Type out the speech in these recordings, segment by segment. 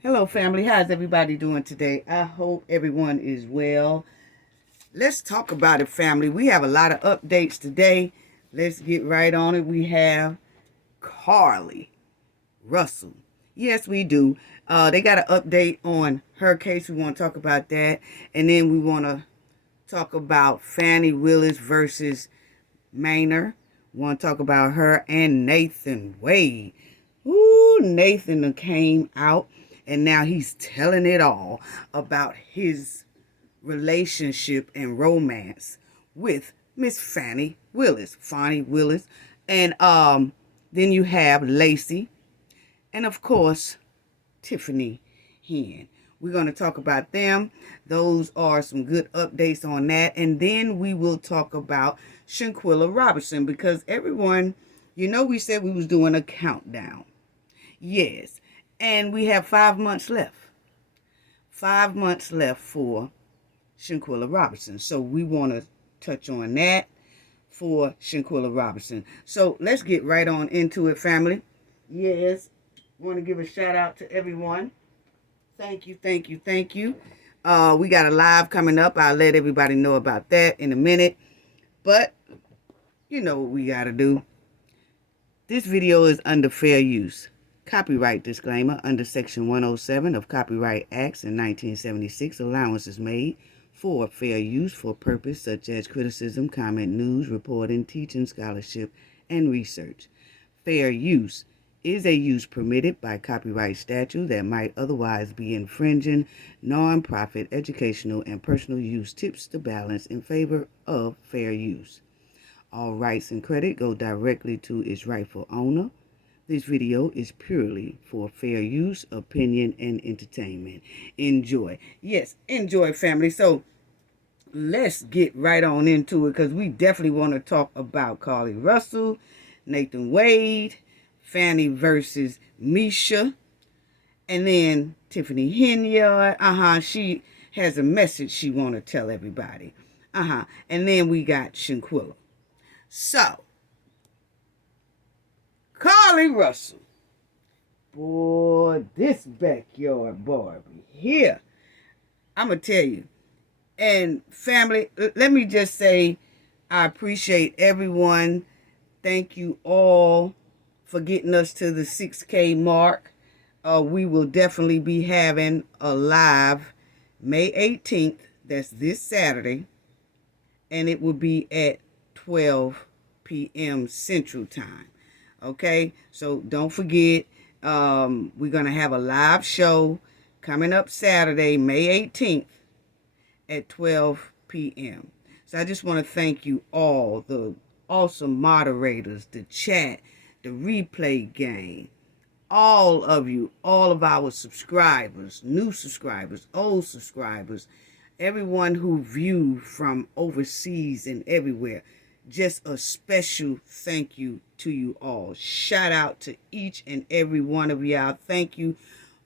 Hello, family. How's everybody doing today? I hope everyone is well. Let's talk about it, family. We have a lot of updates today. Let's get right on it. We have Carly Russell. Yes, we do. They got an update on her case. We want to talk about that. And then we want to talk about Fani Willis versus Maynard. We want to talk about her and Nathan Wade. Ooh, Nathan came out and now he's telling it all about his relationship and romance with Miss Fani Willis. Fani Willis. And then you have Lacey. And of course, Tiffany Hen. We're going to talk about them. Those are some good updates on that. And then we will talk about Shanquella Robertson because everyone, we said we was doing a countdown. Yes. And we have 5 months left. 5 months left for Shanquella Robertson. So we want to touch on that for Shanquella Robertson. So let's get right on into it, family. Yes. Want to give a shout out to everyone. Thank you. We got a live coming up. I'll let everybody know about that in a minute. But you know what we got to do. This video is under fair use. Copyright disclaimer. Under Section 107 of Copyright Acts in 1976, allowance is made for fair use for purpose such as criticism, comment, news, reporting, teaching, scholarship, and research. Fair use is a use permitted by copyright statute that might otherwise be infringing. Non-profit educational and personal use tips the balance in favor of fair use. All rights and credit go directly to its rightful owner. This video is purely for fair use, opinion, and entertainment. Enjoy. Yes, enjoy, family. So let's get right on into it because we definitely want to talk about Carly Russell, Nathan Wade, Fani versus Misha, and then Tiffany Henyard. She has a message she want to tell everybody. And then we got Shanquella. So, Carly Russell. Boy, this backyard Barbie here. I'm going to tell you. And family, let me just say I appreciate everyone. Thank you all for getting us to the 6K mark. We will definitely be having a live May 18th. That's this Saturday. And it will be at 12 p.m. Central Time. Okay? So don't forget, we're going to have a live show coming up Saturday, May 18th at 12 p.m. So I just want to thank you all, the awesome moderators, the chat, the replay game, all of you, all of our subscribers, new subscribers, old subscribers, everyone who viewed from overseas and everywhere. Just a special thank you to you all. Shout out to each and every one of y'all. Thank you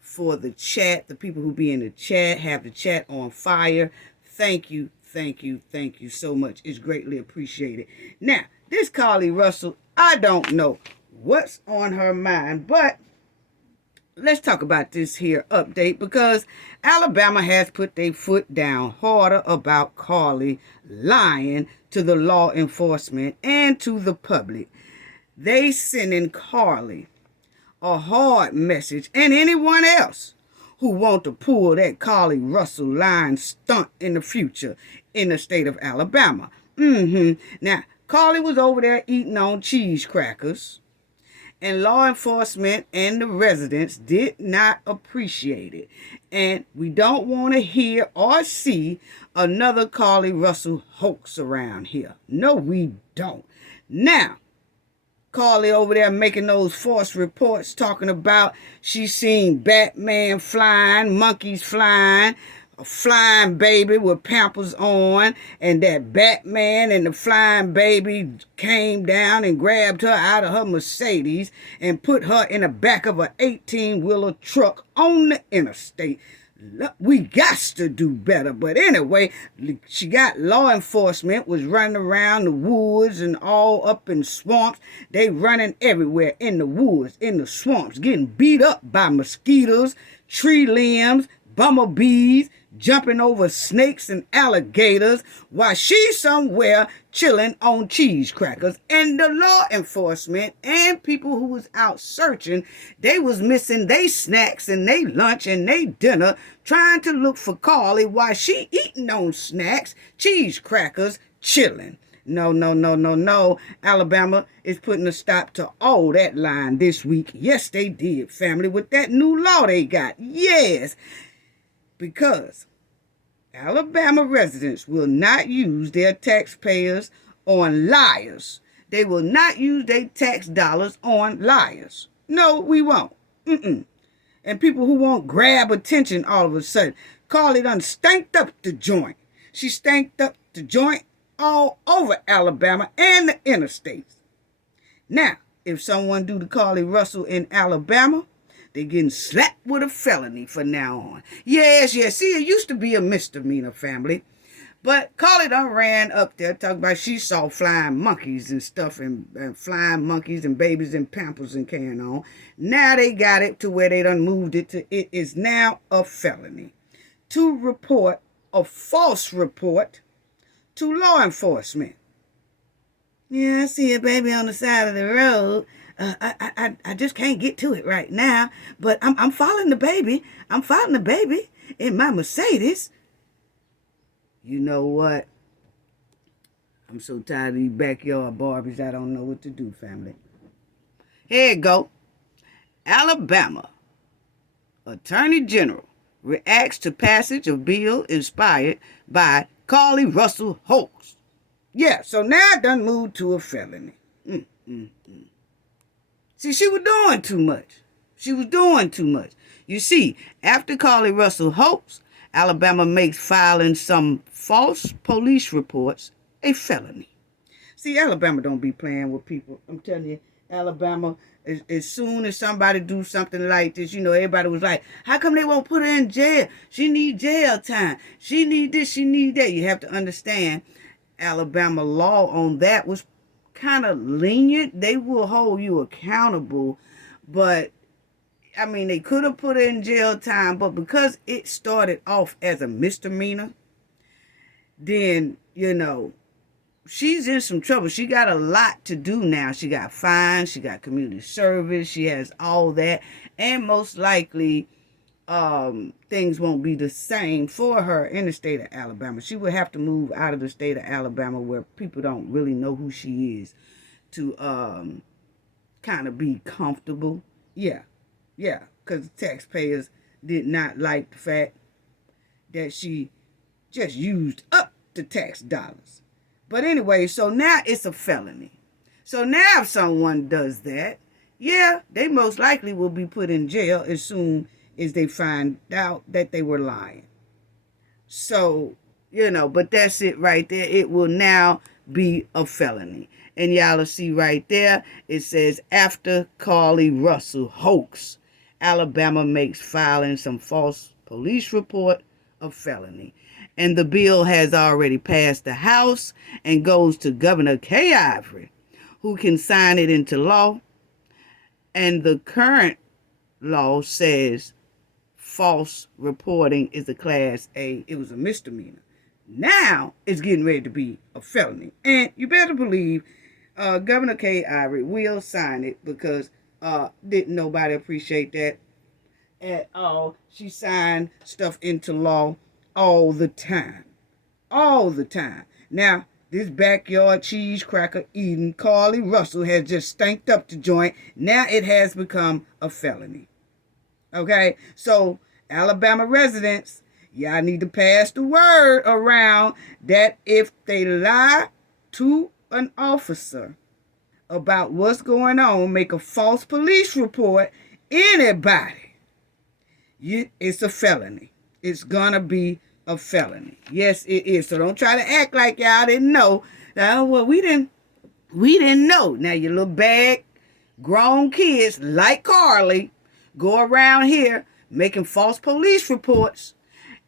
for the chat, the people who be in the chat, have the chat on fire. Thank you so much. It's greatly appreciated. Now, this Carly Russell, I don't know what's on her mind, but let's talk about this here update because Alabama has put their foot down harder about Carly lying to the law enforcement and to the public. They sending Carly a hard message, and anyone else who want to pull that Carly Russell line stunt in the future in the state of Alabama. Now, Carly was over there eating on cheese crackers, and law enforcement and the residents did not appreciate it. And we don't want to hear or see another Carly Russell hoax around here. No, we don't. Now, Carly over there making those false reports talking about she seen Batman flying, monkeys flying, a flying baby with Pampers on, and that Batman and the flying baby came down and grabbed her out of her Mercedes and put her in the back of an 18-wheeler truck on the interstate. We got to do better. But anyway, she got law enforcement was running around the woods and all up in swamps. They running everywhere in the woods, in the swamps, getting beat up by mosquitoes, tree limbs, bumblebees, jumping over snakes and alligators while she's somewhere chilling on cheese crackers. And the law enforcement and people who was out searching, they was missing their snacks and their lunch and their dinner, trying to look for Carly while she eating on snacks, cheese crackers, chilling. No, no, no, no, no. Alabama is putting a stop to all that lying this week. Yes, they did, family, with that new law they got. Yes. Because Alabama residents will not use their taxpayers on liars. They will not use their tax dollars on liars. No, we won't. And people who won't grab attention all of a sudden. Carly done stanked up the joint. She stanked up the joint all over Alabama and the interstates. Now, if someone do the Carly Russell in Alabama, they're getting slapped with a felony from now on. Yes, yes. See, it used to be a misdemeanor, family. But Carly done ran up there talking about she saw flying monkeys and stuff and flying monkeys and babies and pampers and carrying on. Now they got it to where they done moved it to it is now a felony to report a false report to law enforcement. Yeah, I see a baby on the side of the road. I just can't get to it right now, but I'm following the baby. I'm following the baby in my Mercedes. You know what? I'm so tired of these backyard Barbies, I don't know what to do, family. Here you go. Alabama Attorney General reacts to passage of bill inspired by Carly Russell hoax. Yeah, so now it done moved to a felony. See, she was doing too much. She was doing too much. You see, after Carly Russell hoax, Alabama makes filing some false police reports a felony. See, Alabama don't be playing with people. I'm telling you, Alabama, as soon as somebody do something like this, you know, everybody was like, how come they won't put her in jail? She need jail time. She need this, she need that. You have to understand, Alabama law on that was kind of lenient. They will hold you accountable, but I mean, they could have put her in jail time, but because it started off as a misdemeanor, then, you know, she's in some trouble. She got a lot to do now. She got fines, she got community service, she has all that, and most likely things won't be the same for her in the state of Alabama. She would have to move out of the state of Alabama where people don't really know who she is to kind of be comfortable. Yeah, because the taxpayers did not like the fact that she just used up the tax dollars. But anyway, so now it's a felony. So now if someone does that, yeah, they most likely will be put in jail as soon as they find out that they were lying. So, you know, but that's it right there. It will now be a felony. And y'all will see right there, it says, after Carly Russell hoax, Alabama makes filing some false police report a felony. And the bill has already passed the House and goes to Governor Kay Ivory, who can sign it into law. And the current law says false reporting is a class A. It was a misdemeanor. Now it's getting ready to be a felony. And you better believe Governor Kay Ivory will sign it because didn't nobody appreciate that at all. She signed stuff into law all the time. All the time. Now, this backyard cheese cracker eating Carly Russell has just stanked up the joint. Now it has become a felony. Okay? So, Alabama residents, y'all need to pass the word around that if they lie to an officer about what's going on, make a false police report, anybody, it's a felony. It's gonna be a felony. Yes, it is. So don't try to act like y'all didn't know. Now, well, we didn't know. Now, your little bag, grown kids like Carly go around here making false police reports.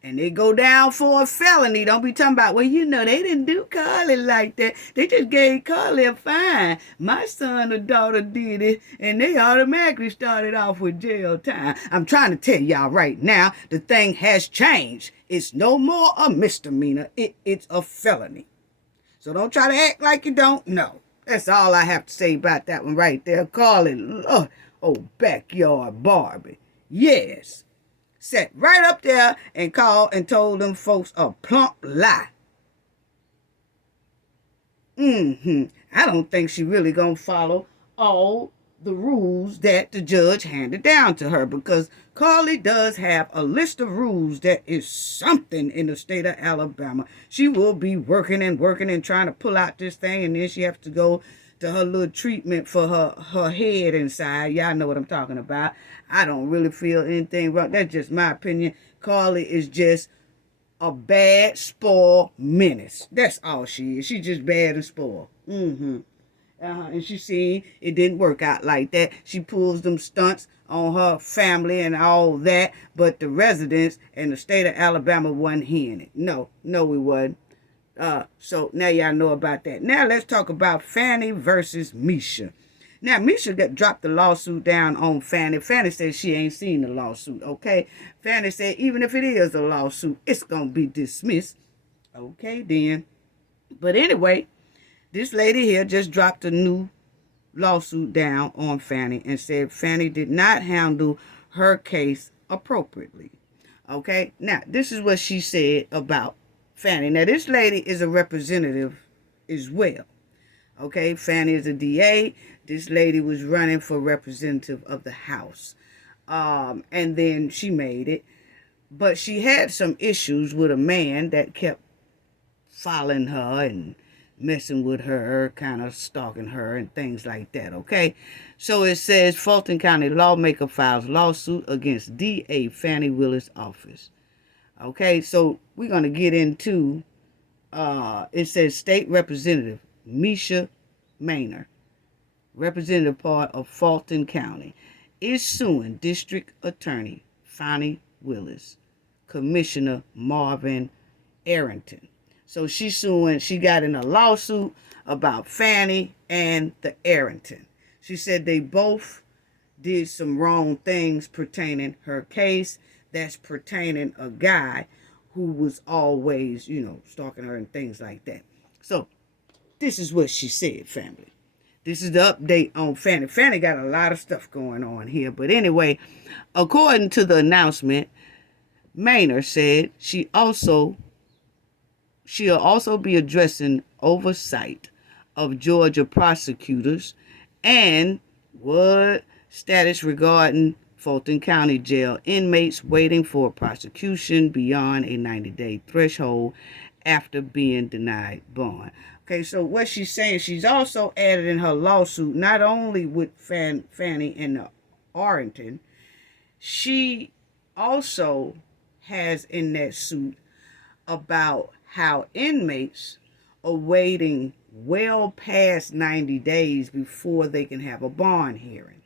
and they go down for a felony. Don't be talking about, well, you know, they didn't do Carly like that. They just gave Carly a fine. My son or daughter did it, and they automatically started off with jail time. I'm trying to tell y'all right now, the thing has changed. It's no more a misdemeanor. It's a felony. So don't try to act like you don't know. That's all I have to say about that one right there. Carly, oh, backyard Barbie. Yes. Sat right up there and called and told them folks a plump lie. I don't think she really gonna follow all the rules that the judge handed down to her, because Carly does have a list of rules that is something in the state of Alabama. She will be working and trying to pull out this thing, and then she has to go to her little treatment for her head inside. Y'all know what I'm talking about. I don't really feel anything wrong. That's just my opinion. Carly is just a bad, spoiled menace. That's all she is. She's just bad and spoiled. And she seen it didn't work out like that. She pulls them stunts on her family and all that, but the residents in the state of Alabama wasn't hearing it. No, we wasn't. So now y'all know about that. Now let's talk about Fani versus Misha. Now, Misha dropped the lawsuit down on Fani. Fani said she ain't seen the lawsuit, okay? Fani said even if it is a lawsuit, it's going to be dismissed. Okay, then. But anyway, this lady here just dropped a new lawsuit down on Fani and said Fani did not handle her case appropriately. Okay? Now, this is what she said about Fani. Now, this lady is a representative as well. Okay? Fani is a DA. This lady was running for representative of the House. And then she made it. But she had some issues with a man that kept following her and messing with her, kind of stalking her and things like that, okay? So it says Fulton County lawmaker files lawsuit against DA Fani Willis' office. Okay, so we're going to get into, it says State Representative Misha Maynard, representative part of Fulton County, is suing District Attorney Fani Willis, Commissioner Marvin Arrington. So she's suing, she got in a lawsuit about Fani and the Arrington. She said they both did some wrong things pertaining her case. That's pertaining a guy who was always, stalking her and things like that. So this is what she said, family. This is the update on Fani. Fani got a lot of stuff going on here. But anyway, according to the announcement, Maynard said she'll also be addressing oversight of Georgia prosecutors and status regarding Fulton County Jail inmates waiting for prosecution beyond a 90-day threshold after being denied bond. Okay, so what she's saying, she's also added in her lawsuit, not only with Fani and the Arrington, she also has in that suit about how inmates are waiting well past 90 days before they can have a bond hearing,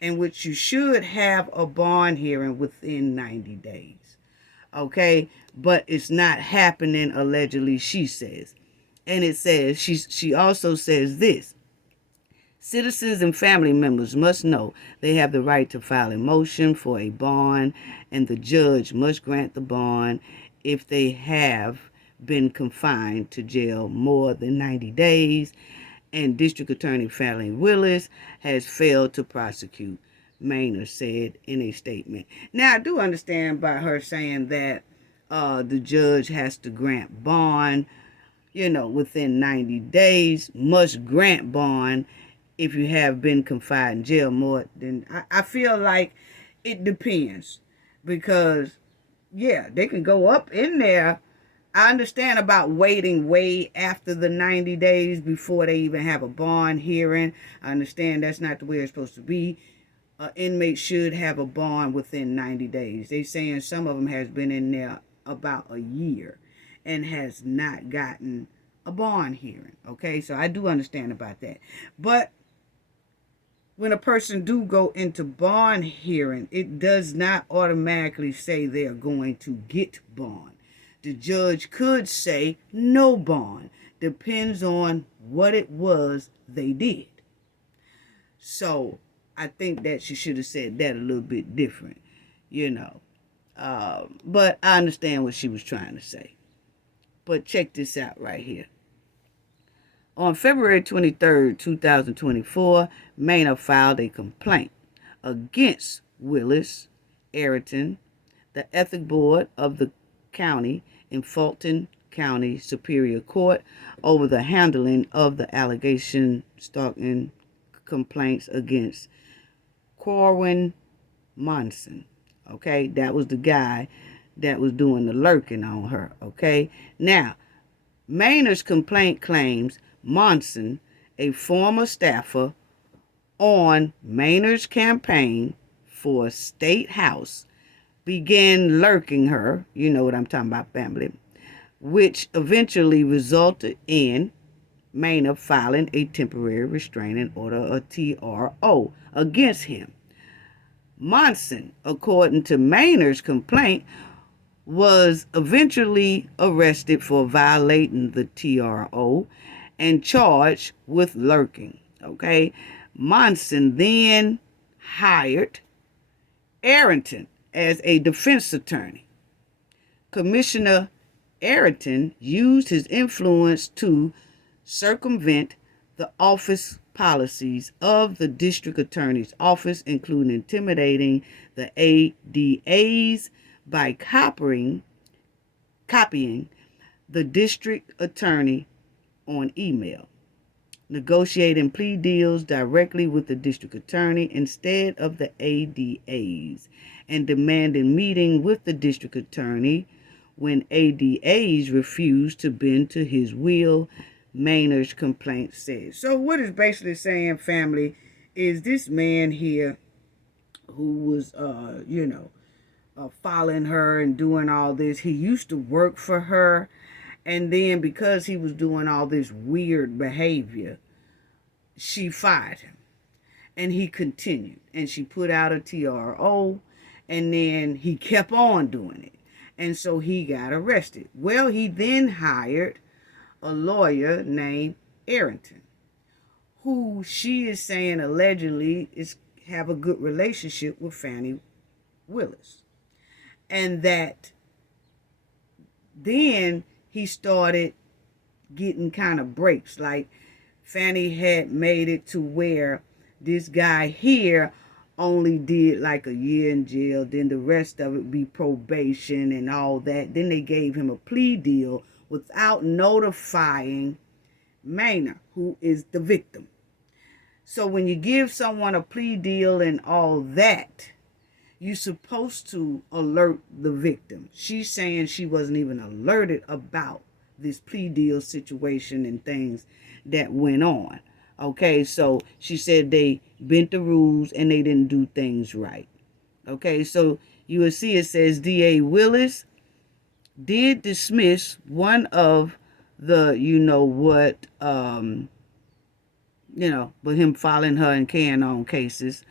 in which you should have a bond hearing within 90 days. Okay, but it's not happening, allegedly, she says. And it says, she also says this: citizens and family members must know they have the right to file a motion for a bond, and the judge must grant the bond if they have been confined to jail more than 90 days, and District Attorney Fani Willis has failed to prosecute, Maynard said in a statement. Now, I do understand by her saying that the judge has to grant bond, within 90 days, must grant bond if you have been confined in jail more than... I feel like it depends, because, yeah, they can go up in there. I understand about waiting way after the 90 days before they even have a bond hearing. I understand that's not the way it's supposed to be. An inmate should have a bond within 90 days. They saying some of them has been in there about a year and has not gotten a bond hearing. Okay, so I do understand about that. But when a person do go into bond hearing, it does not automatically say they are going to get bond. The judge could say no bond. Depends on what it was they did. So I think that she should have said that a little bit different, you know. But I understand what she was trying to say. But check this out right here. On February 23rd, 2024, Maynard filed a complaint against Willis, Ayrton, the Ethics Board of the county in Fulton County Superior Court over the handling of the allegation stalking complaints against Corwin Monson. Okay, that was the guy that was doing the lurking on her. Okay, now Maynard's complaint claims Monson, a former staffer on Maynard's campaign for state house, began lurking her, you know what I'm talking about, family, which eventually resulted in Maynard filing a temporary restraining order, a TRO, against him. Monson, according to Maynard's complaint, was eventually arrested for violating the TRO and charged with lurking. Okay, Monson then hired Ayrton as a defense attorney. Commissioner Ayrton used his influence to circumvent the office policies of the district attorney's office, including intimidating the ADAs by copying the district attorney on email, negotiating plea deals directly with the district attorney instead of the ADAs, and demanding meeting with the district attorney when ADAs refused to bend to his will, Maynard's complaint says. So what it's basically saying, family, is this man here who was, following her and doing all this, he used to work for her. And then because he was doing all this weird behavior, she fired him. And he continued. And she put out a TRO. And then he kept on doing it. And so he got arrested. Well, he then hired a lawyer named Ayrton, who she is saying allegedly have a good relationship with Fani Willis. And that then he started getting kind of breaks. Like Fani had made it to where this guy here only did like a year in jail. Then the rest of it be probation and all that. Then they gave him a plea deal without notifying Maynard, who is the victim. So when you give someone a plea deal and all that, you're supposed to alert the victim. She's saying she wasn't even alerted about this plea deal situation and things that went on. Okay, so she said they bent the rules and they didn't do things right. Okay, so you will see it says DA Willis did dismiss one of the, but him filing her and carrying on cases.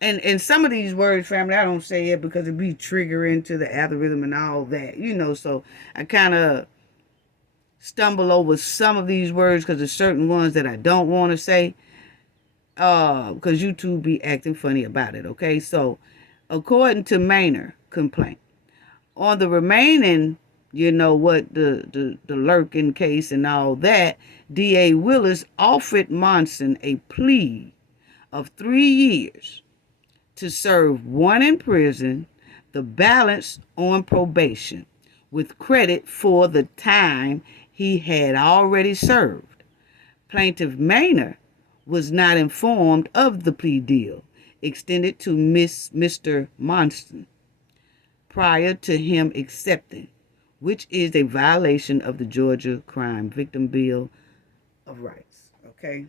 And some of these words, family, I don't say it because it be triggering to the algorithm and all that, so I kind of stumble over some of these words because there's certain ones that I don't want to say because YouTube be acting funny about it, okay? So, according to Maynard complaint, on the remaining, the lurking case and all that, DA Willis offered Monson a plea of 3 years to serve 1 in prison, the balance on probation, with credit for the time he had already served. Plaintiff Maynard was not informed of the plea deal extended to Mr. Monson prior to him accepting, which is a violation of the Georgia Crime Victim Bill of Rights. Okay?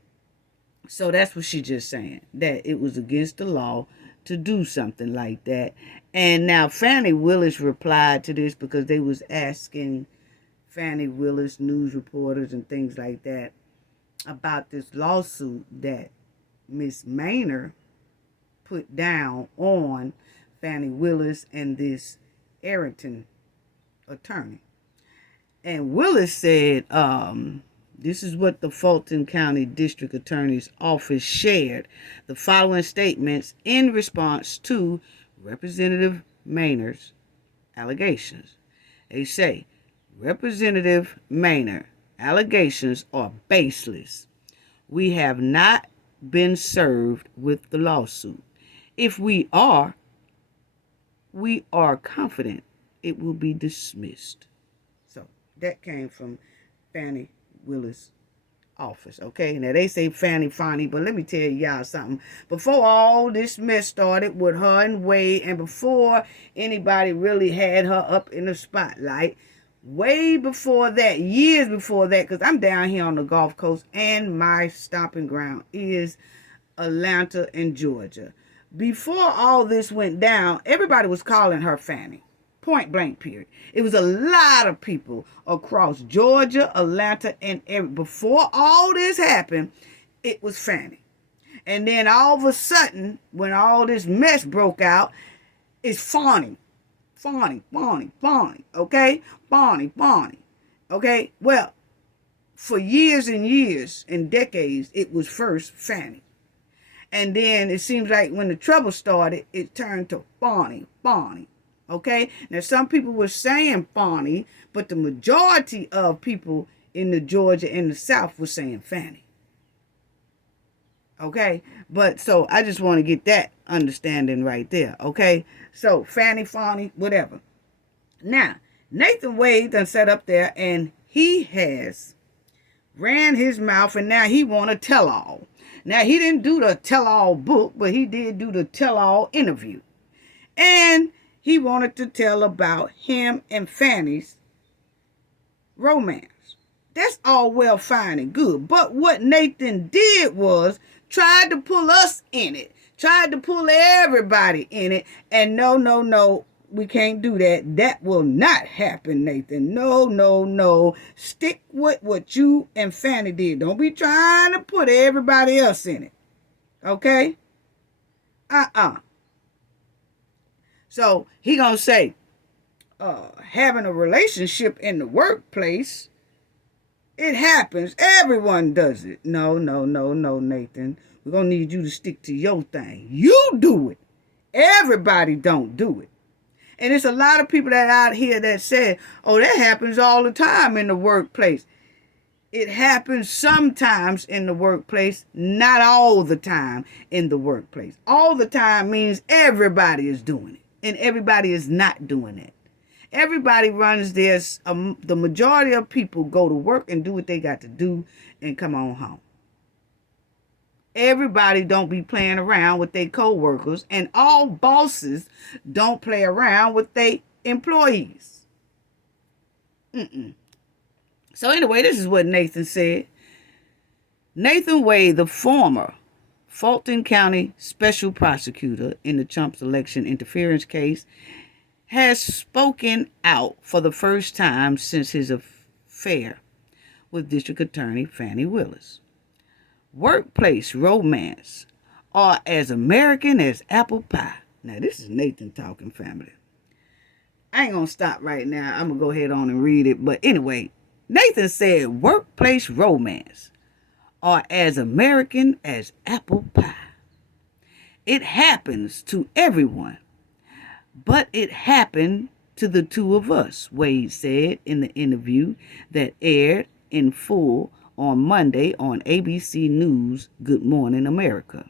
So that's what she's just saying, that it was against the law to do something like that. And now Fani Willis replied to this because they was asking Fani Willis, news reporters and things like that, about this lawsuit that Miss Maynard put down on Fani Willis and this Arrington attorney. And Willis said, this is what the Fulton County District Attorney's Office shared the following statements in response to Representative Maynard's allegations. They say, Representative Maynard, allegations are baseless. We have not been served with the lawsuit. If we are confident it will be dismissed. So that came from Fani Willis' office. Okay, now they say Fani, but let me tell y'all something. Before all this mess started with her and Wade, and before anybody really had her up in the spotlight, way before that, years before that, because I'm down here on the Gulf Coast and my stomping ground is Atlanta and Georgia. Before all this went down, everybody was calling her Fani. Point blank, period. It was a lot of people across Georgia, Atlanta, and before all this happened, it was Fani. And then all of a sudden, when all this mess broke out, it's Fani. Okay? Fani. Okay? Well, for years and years and decades, it was first Fani. And then it seems like when the trouble started, it turned to Fani. Okay? Now, some people were saying Fani, but the majority of people in the Georgia and the South were saying Fani. Okay? But, so, I just want to get that understanding right there. Okay? So, Fani, whatever. Now, Nathan Wade done sat up there, and he has ran his mouth, and now he want to tell all. Now, he didn't do the tell-all book, but he did do the tell-all interview. And he wanted to tell about him and Fani's romance. That's all well, fine, and good. But what Nathan did was tried to pull us in it. Tried to pull everybody in it. And no, we can't do that. That will not happen, Nathan. No. Stick with what you and Fani did. Don't be trying to put everybody else in it. Okay? So he gonna say, having a relationship in the workplace, it happens. Everyone does it. No, Nathan. We're gonna need you to stick to your thing. You do it. Everybody don't do it. And it's a lot of people that out here that say, oh, that happens all the time in the workplace. It happens sometimes in the workplace, not all the time in the workplace. All the time means everybody is doing it, and everybody is not doing it. Everybody runs this. The majority of people go to work and do what they got to do and come on home. Everybody don't be playing around with their co-workers, and all bosses don't play around with their employees. So anyway, this is what Nathan said. Nathan Wade, the former Fulton County Special Prosecutor in the Trump's election interference case, has spoken out for the first time since his affair with District Attorney Fani Willis. Workplace romance are as American as apple pie. Now, this is Nathan talking, family. I ain't going to stop right now. I'm going to go ahead on and read it. But anyway, Nathan said workplace romance are as American as apple pie. It happens to everyone, but it happened to the two of us, Wade said in the interview that aired in full on Monday on ABC News Good Morning America.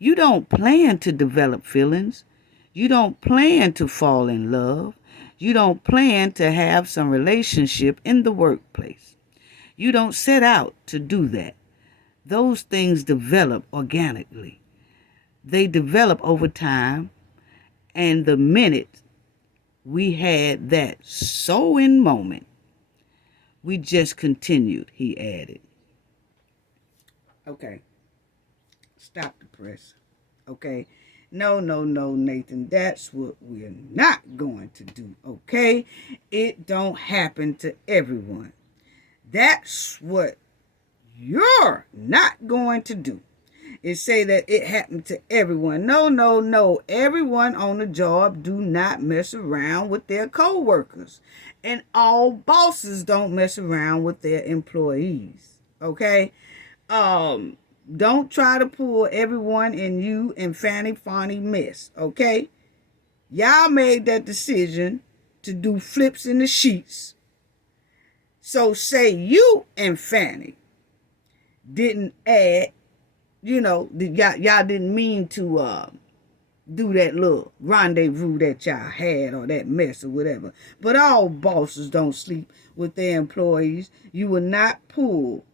You don't plan to develop feelings. You don't plan to fall in love. You don't plan to have some relationship in the workplace. You don't set out to do that. Those things develop organically. They develop over time, and the minute we had that so-in moment, we just continued, he added. Okay. Stop the press. Okay. No, Nathan. That's what we're not going to do. Okay. It don't happen to everyone. That's what you're not going to do. It say that it happened to everyone. No, no, no. Everyone on the job do not mess around with their co-workers. And all bosses don't mess around with their employees. Okay? Don't try to pull everyone in you and Fani mess. Okay? Y'all made that decision to do flips in the sheets. So say you and Fani didn't add, y'all didn't mean to do that little rendezvous that y'all had or that mess or whatever. But all bosses don't sleep with their employees. You will not pull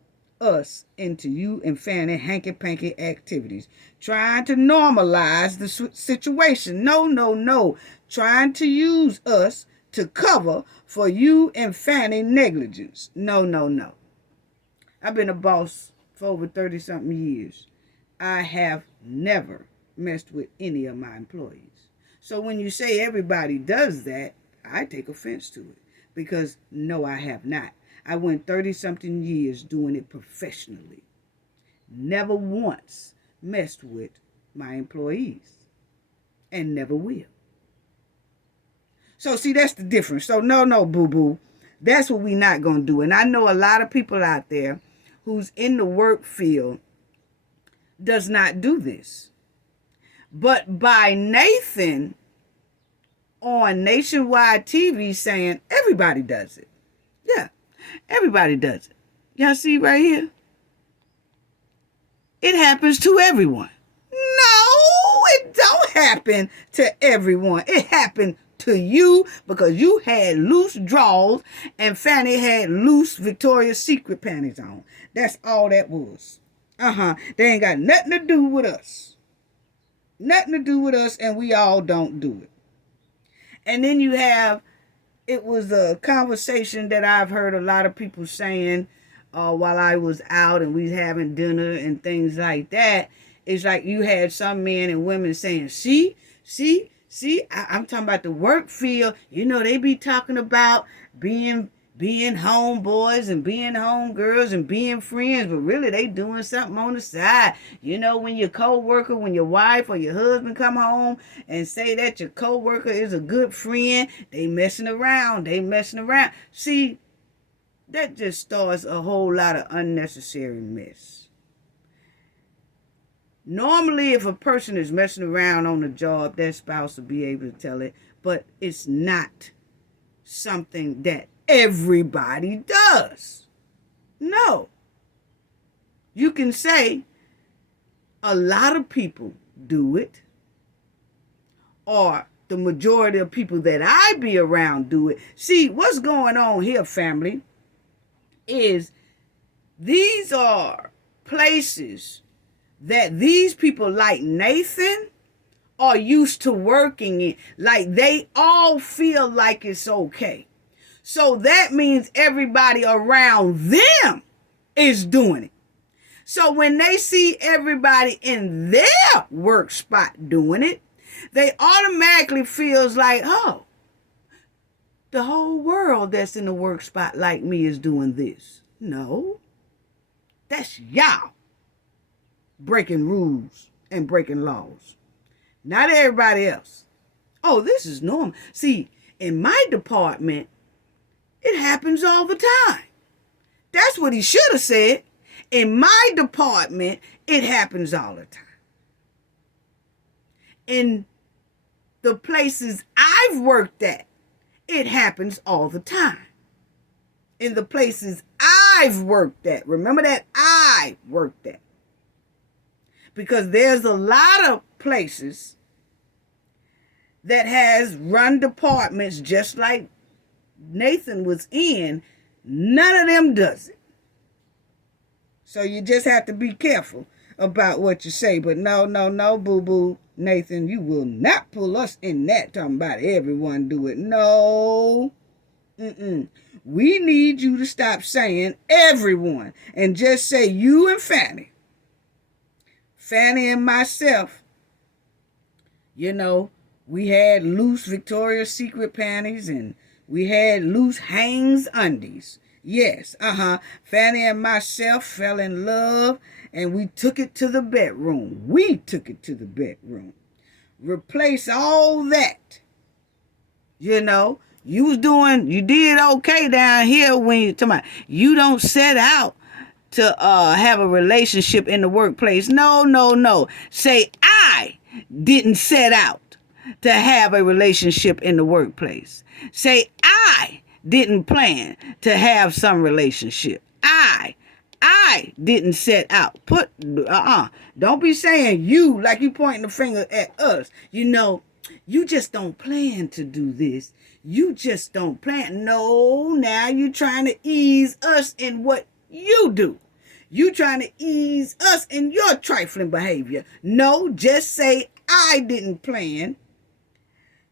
us into you and Fani hanky-panky activities. Trying to normalize the situation. No, no, no. Trying to use us to cover for you and Fani negligence. No, no, no. I've been a boss for over 30-something years. I have never messed with any of my employees. So when you say everybody does that, I take offense to it. Because no, I have not. I went 30-something years doing it professionally. Never once messed with my employees. And never will. So see, that's the difference. So no, boo-boo. That's what we not going to do. And I know a lot of people out there who's in the work field does not do this. But by Nathan on nationwide TV saying everybody does it. Yeah, everybody does it. Y'all see right here? It happens to everyone. No, it don't happen to everyone. It happened to you because you had loose drawers and Fani had loose Victoria's Secret panties on. That's all that was. They ain't got nothing to do with us. Nothing to do with us, and we all don't do it. And then you have, it was a conversation that I've heard a lot of people saying while I was out and we was having dinner and things like that. It's like you had some men and women saying, see, I'm talking about the work field. They be talking about being homeboys and being homegirls and being friends, but really they doing something on the side. When your co-worker, when your wife or your husband come home and say that your co-worker is a good friend, they messing around. See, that just starts a whole lot of unnecessary mess. Normally, if a person is messing around on the job, their spouse will be able to tell it, but it's not something that everybody does. No. You can say a lot of people do it, or the majority of people that I be around do it. See, what's going on here, family, is these are places that these people like Nathan are used to working in. Like they all feel like it's okay. So that means everybody around them is doing it. So when they see everybody in their work spot doing it, they automatically feels like, oh, the whole world that's in the work spot like me is doing this. No, that's y'all breaking rules and breaking laws. Not everybody else. Oh, this is normal. See, in my department, it happens all the time. That's what he should have said. In my department, it happens all the time. In the places I've worked at, it happens all the time. In the places I've worked at, remember that I worked at. Because there's a lot of places that has run departments just like Nathan was in. None of them does it. So you just have to be careful about what you say. But no, boo-boo, Nathan, you will not pull us in that talking about everyone do it. No. We need you to stop saying everyone and just say you and Fani. Fani and myself, we had loose Victoria's Secret panties and we had loose Hanes undies. Yes, Fanny and myself fell in love and we took it to the bedroom. We took it to the bedroom. Replace all that. You know, you did okay down here when you talking about you don't set out to have a relationship in the workplace. No. Say I didn't set out to have a relationship in the workplace. Say I didn't plan to have some relationship. I didn't set out. Don't be saying you like you pointing the finger at us. You know, you just don't plan to do this. You just don't plan. No, now you trying to ease us in what you do. You trying to ease us in your trifling behavior. No, just say I didn't plan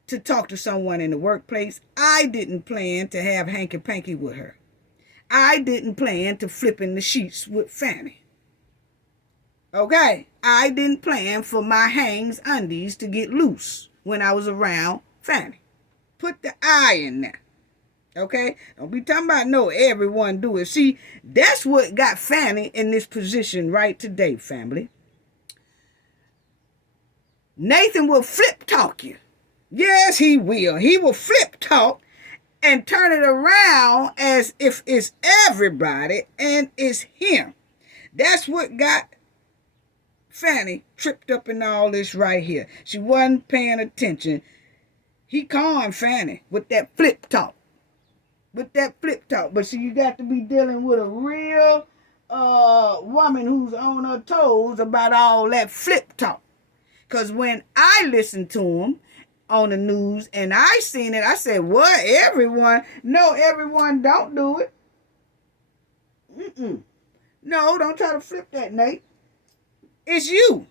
to talk to someone in the workplace. I didn't plan to have hanky-panky with her. I didn't plan to flip in the sheets with Fani. Okay? I didn't plan for my hangs undies to get loose when I was around Fani. Put the I in there. Okay? Don't be talking about no everyone do it. See, that's what got Fani in this position right today, family. Nathan will flip talk you. Yes, he will. He will flip talk and turn it around as if it's everybody and it's him. That's what got Fani tripped up in all this right here. She wasn't paying attention. He calmed Fani with that flip talk. But see, you got to be dealing with a real woman who's on her toes about all that flip talk. Because when I listened to him on the news and I seen it, I said, what? Everyone? No, everyone don't do it. No, don't try to flip that, Nate. It's you.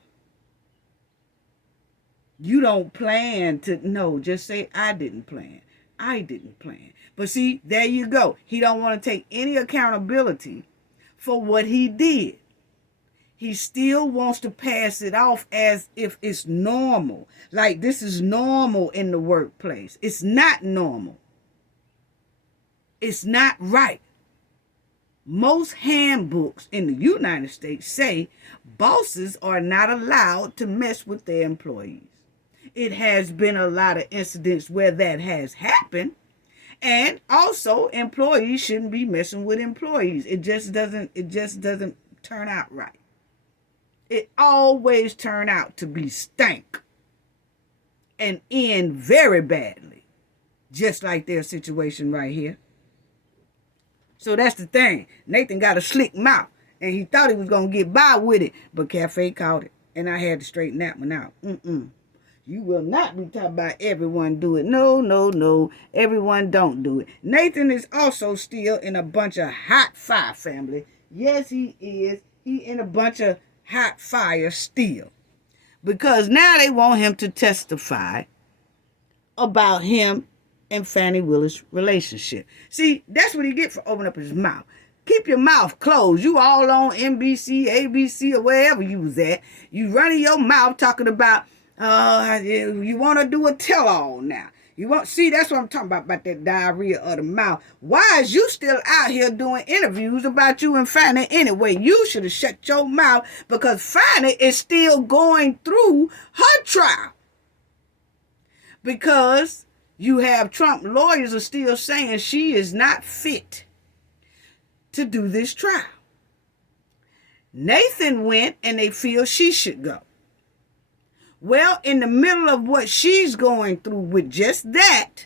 You don't plan to, no, just say, I didn't plan. I didn't plan. But see, there you go. He don't want to take any accountability for what he did. He still wants to pass it off as if it's normal. Like this is normal in the workplace. It's not normal. It's not right. Most handbooks in the United States say bosses are not allowed to mess with their employees. It has been a lot of incidents where that has happened. And also employees shouldn't be messing with employees. It just doesn't turn out right. It always turn out to be stank and end very badly, just like their situation right here. So that's the thing. Nathan got a slick mouth, and he thought he was going to get by with it, but Cafe caught it, and I had to straighten that one out. You will not be talking about everyone do it. No. Everyone don't do it. Nathan is also still in a bunch of hot fire, family. Yes, he is. He in a bunch of hot fire still, because now they want him to testify about him and Fani Willis' relationship. See, that's what he get for opening up his mouth. Keep your mouth closed. You all on NBC, ABC, or wherever you was at. You running your mouth talking about, you want to do a tell-all now. See, that's what I'm talking about that diarrhea of the mouth. Why is you still out here doing interviews about you and Fani anyway? You should have shut your mouth, because Fani is still going through her trial. Because you have Trump lawyers are still saying she is not fit to do this trial. Nathan went and they feel she should go. Well, in the middle of what she's going through with just that,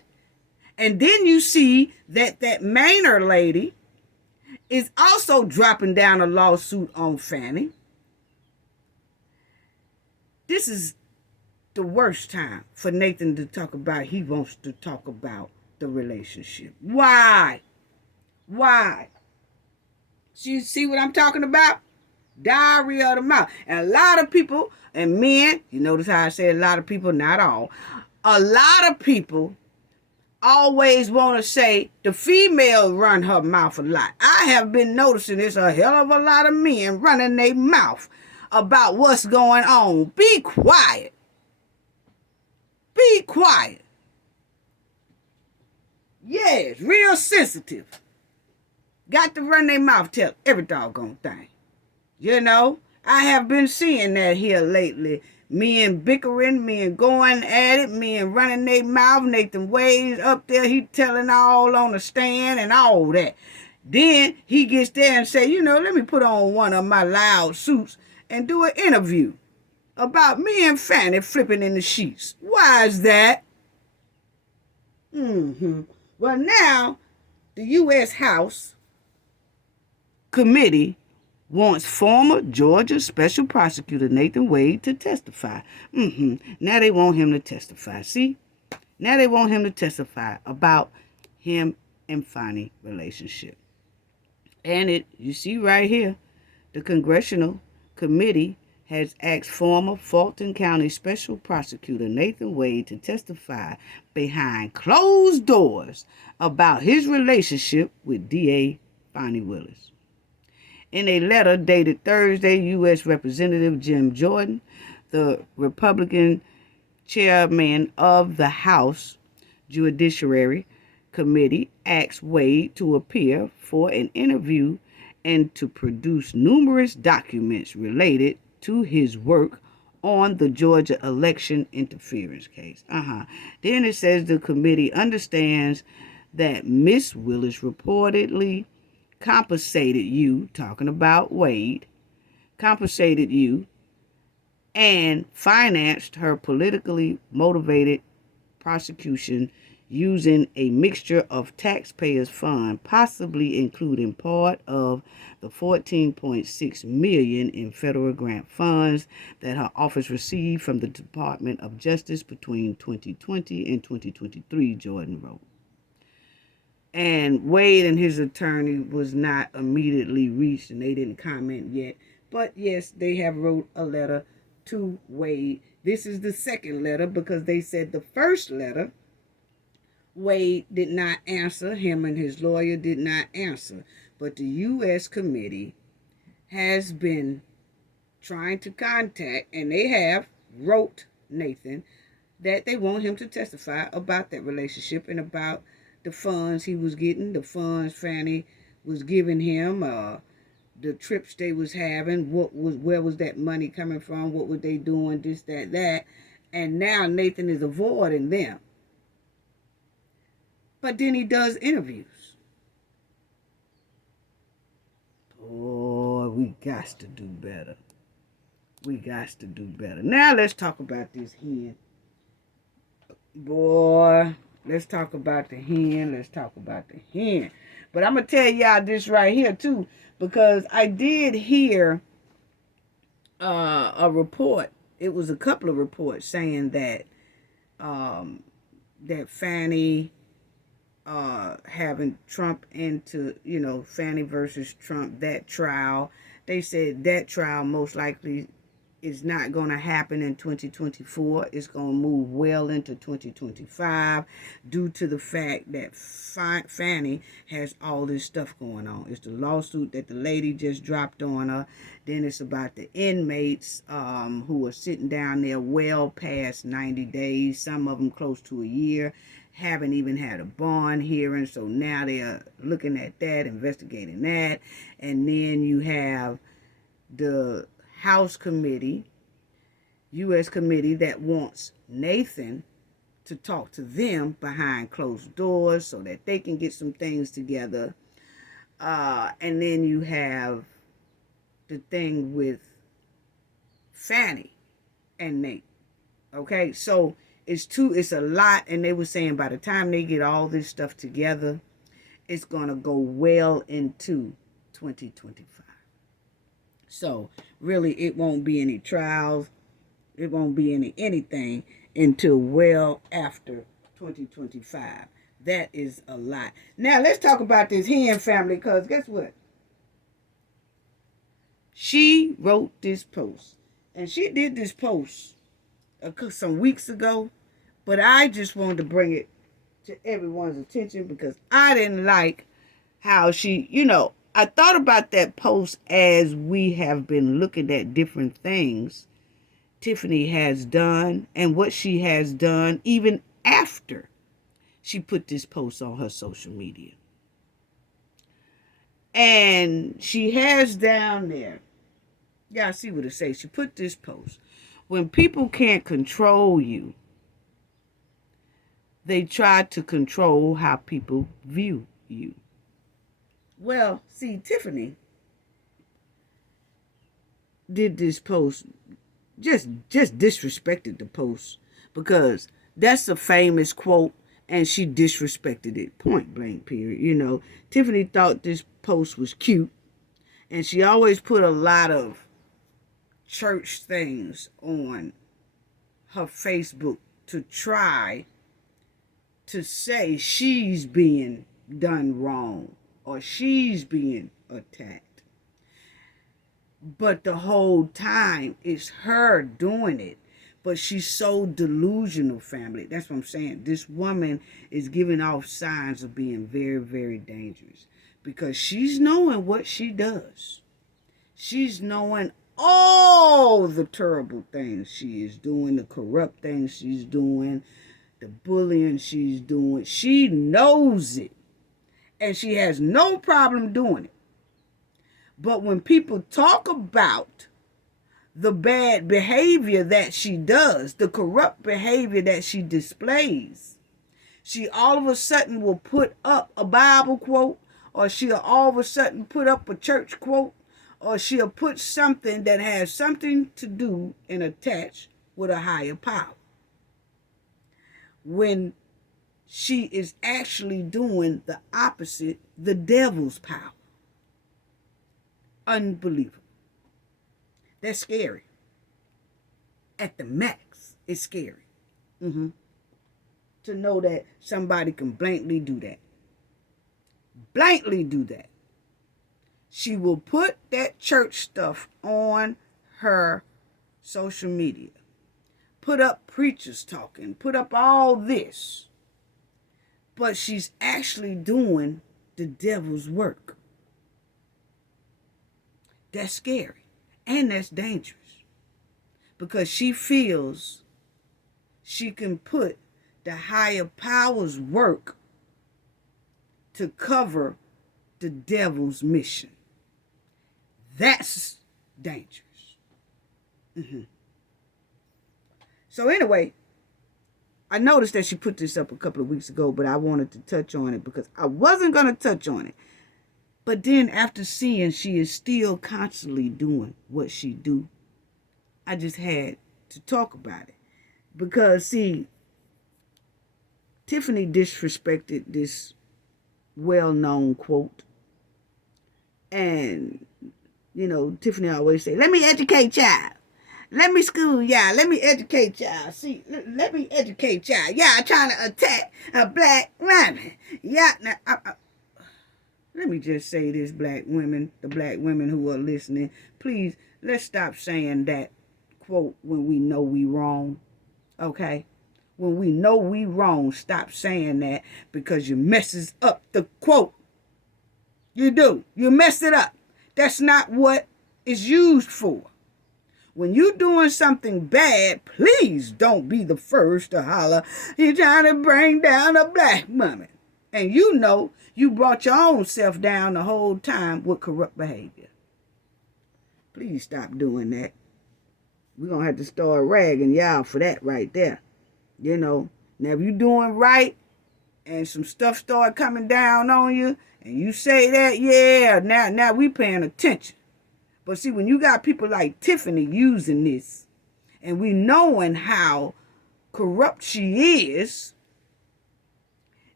and then you see that Maynard lady is also dropping down a lawsuit on Fani. This is the worst time for Nathan to talk about, he wants to talk about the relationship. Why? See what I'm talking about? Diarrhea of the mouth. And a lot of people, and men, you notice how I say a lot of people, not all. A lot of people always want to say the female run her mouth a lot. I have been noticing there's a hell of a lot of men running their mouth about what's going on. Be quiet. Be quiet. Yes, real sensitive. Got to run their mouth, tell every doggone thing. You know, I have been seeing that here lately. Men bickering, men going at it, men running their mouth. Nathan Wade's up there, he telling all on the stand and all that. Then he gets there and say, let me put on one of my loud suits and do an interview about me and Fani flipping in the sheets. Why is that? Well, now the U.S. House Committee wants former Georgia Special Prosecutor Nathan Wade to testify. Now they want him to testify. See? Now they want him to testify about him and Fani relationship. And you see right here, the Congressional Committee has asked former Fulton County Special Prosecutor Nathan Wade to testify behind closed doors about his relationship with DA Fani Willis. In a letter dated Thursday, U.S. Representative Jim Jordan, the Republican chairman of the House Judiciary Committee, asked Wade to appear for an interview and to produce numerous documents related to his work on the Georgia election interference case. Then it says the committee understands that Miss Willis reportedly compensated you, talking about Wade, compensated you and financed her politically motivated prosecution using a mixture of taxpayers' funds, possibly including part of the $14.6 million in federal grant funds that her office received from the Department of Justice between 2020 and 2023, Jordan wrote. And Wade and his attorney was not immediately reached, and they didn't comment yet. But yes, they have wrote a letter to Wade. This is the second letter because they said the first letter, Wade did not answer. Him and his lawyer did not answer. But the U.S. committee has been trying to contact, and they have wrote Nathan that they want him to testify about that relationship and about the funds he was getting, the funds Fani was giving him, the trips they was having, where was that money coming from, what were they doing, this, that. And now Nathan is avoiding them. But then he does interviews. Boy, we got to do better. We got to do better. Now let's talk about this hen. Boy, let's talk about the hen. Let's talk about the hen. But I'm going to tell y'all this right here, too, because I did hear a report. It was a couple of reports saying that that Fani having Trump into, Fani versus Trump, that trial. They said that trial most likely is not going to happen in 2024. It's going to move well into 2025 due to the fact that Fani has all this stuff going on. It's the lawsuit that the lady just dropped on her. Then it's about the inmates who are sitting down there well past 90 days, some of them close to a year, haven't even had a bond hearing. So now they are looking at that, investigating that. And then you have the House committee, U.S. committee that wants Nathan to talk to them behind closed doors so that they can get some things together. And then you have the thing with Fani and Nate. Okay, so it's a lot, and they were saying by the time they get all this stuff together, it's going to go well into 2025. So really, it won't be any trials. It won't be anything until well after 2025. That is a lot. Now, let's talk about this hen family, because guess what? She wrote this post. And she did this post some weeks ago. But I just wanted to bring it to everyone's attention because I didn't like how she, I thought about that post as we have been looking at different things Tiffany has done and what she has done even after she put this post on her social media. And she has down there, yeah, I see what it says. She put this post. When people can't control you, they try to control how people view you. Well, see, Tiffany did this post, just disrespected the post, because that's a famous quote, and she disrespected it, point blank, period. You know, Tiffany thought this post was cute, and she always put a lot of church things on her Facebook to try to say she's being done wrong or she's being attacked. But the whole time it's her doing it. But she's so delusional, family. That's what I'm saying. This woman is giving off signs of being very, very dangerous, because she's knowing what she does. She's knowing all the terrible things she is doing, the corrupt things she's doing, the bullying she's doing. She knows it, and she has no problem doing it. But when people talk about the bad behavior that she does, the corrupt behavior that she displays, she all of a sudden will put up a Bible quote, or she'll all of a sudden put up a church quote, or she'll put something that has something to do and attach with a higher power, when she is actually doing the opposite, the devil's power. Unbelievable. That's scary. At the max, it's scary. To know that somebody can blankly do that. Blankly do that. She will put that church stuff on her social media. Put up preachers talking. Put up all this. But she's actually doing the devil's work. That's scary. And that's dangerous. Because she feels she can put the higher power's work to cover the devil's mission. That's dangerous. So anyway, I noticed that she put this up a couple of weeks ago, but I wanted to touch on it because I wasn't going to touch on it. But then after seeing she is still constantly doing what she do, I just had to talk about it. Because, see, Tiffany disrespected this well-known quote. And, you know, Tiffany always say, let me educate y'all. Let me school y'all. Let me educate y'all. See, let me educate y'all. Y'all trying to attack a black woman. Yeah, now, let me just say this, black women, the black women who are listening, please, let's stop saying that quote when we know we wrong, okay? When we know we wrong, stop saying that, because you messes up the quote. You do. You mess it up. That's not what it's used for. When you doing something bad, please don't be the first to holler, you're trying to bring down a black woman. And you know you brought your own self down the whole time with corrupt behavior. Please stop doing that. We're going to have to start ragging y'all for that right there. You know, now if you doing right and some stuff start coming down on you and you say that, yeah, now we paying attention. But see, when you got people like Tiffany using this, and we knowing how corrupt she is,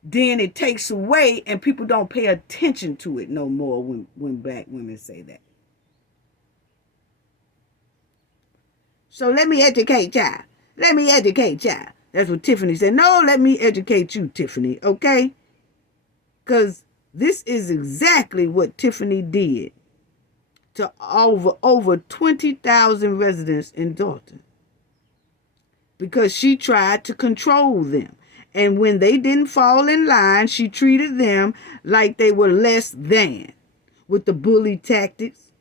then it takes away and people don't pay attention to it no more when black women say that. So let me educate y'all. Let me educate y'all. That's what Tiffany said. No, let me educate you, Tiffany, okay? Because this is exactly what Tiffany did to over 20,000 residents in Dalton. Because she tried to control them. And when they didn't fall in line, she treated them like they were less than, with the bully tactics,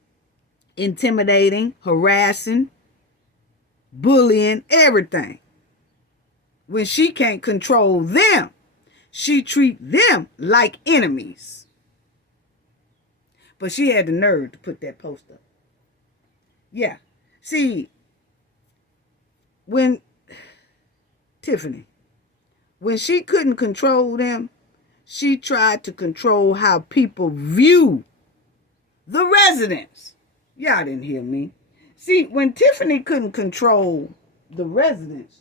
intimidating, harassing, bullying, everything. When she can't control them, she treat them like enemies. But she had the nerve to put that post up. Yeah. See, when Tiffany, when she couldn't control them, she tried to control how people view the residents. Y'all didn't hear me. See, when Tiffany couldn't control the residents,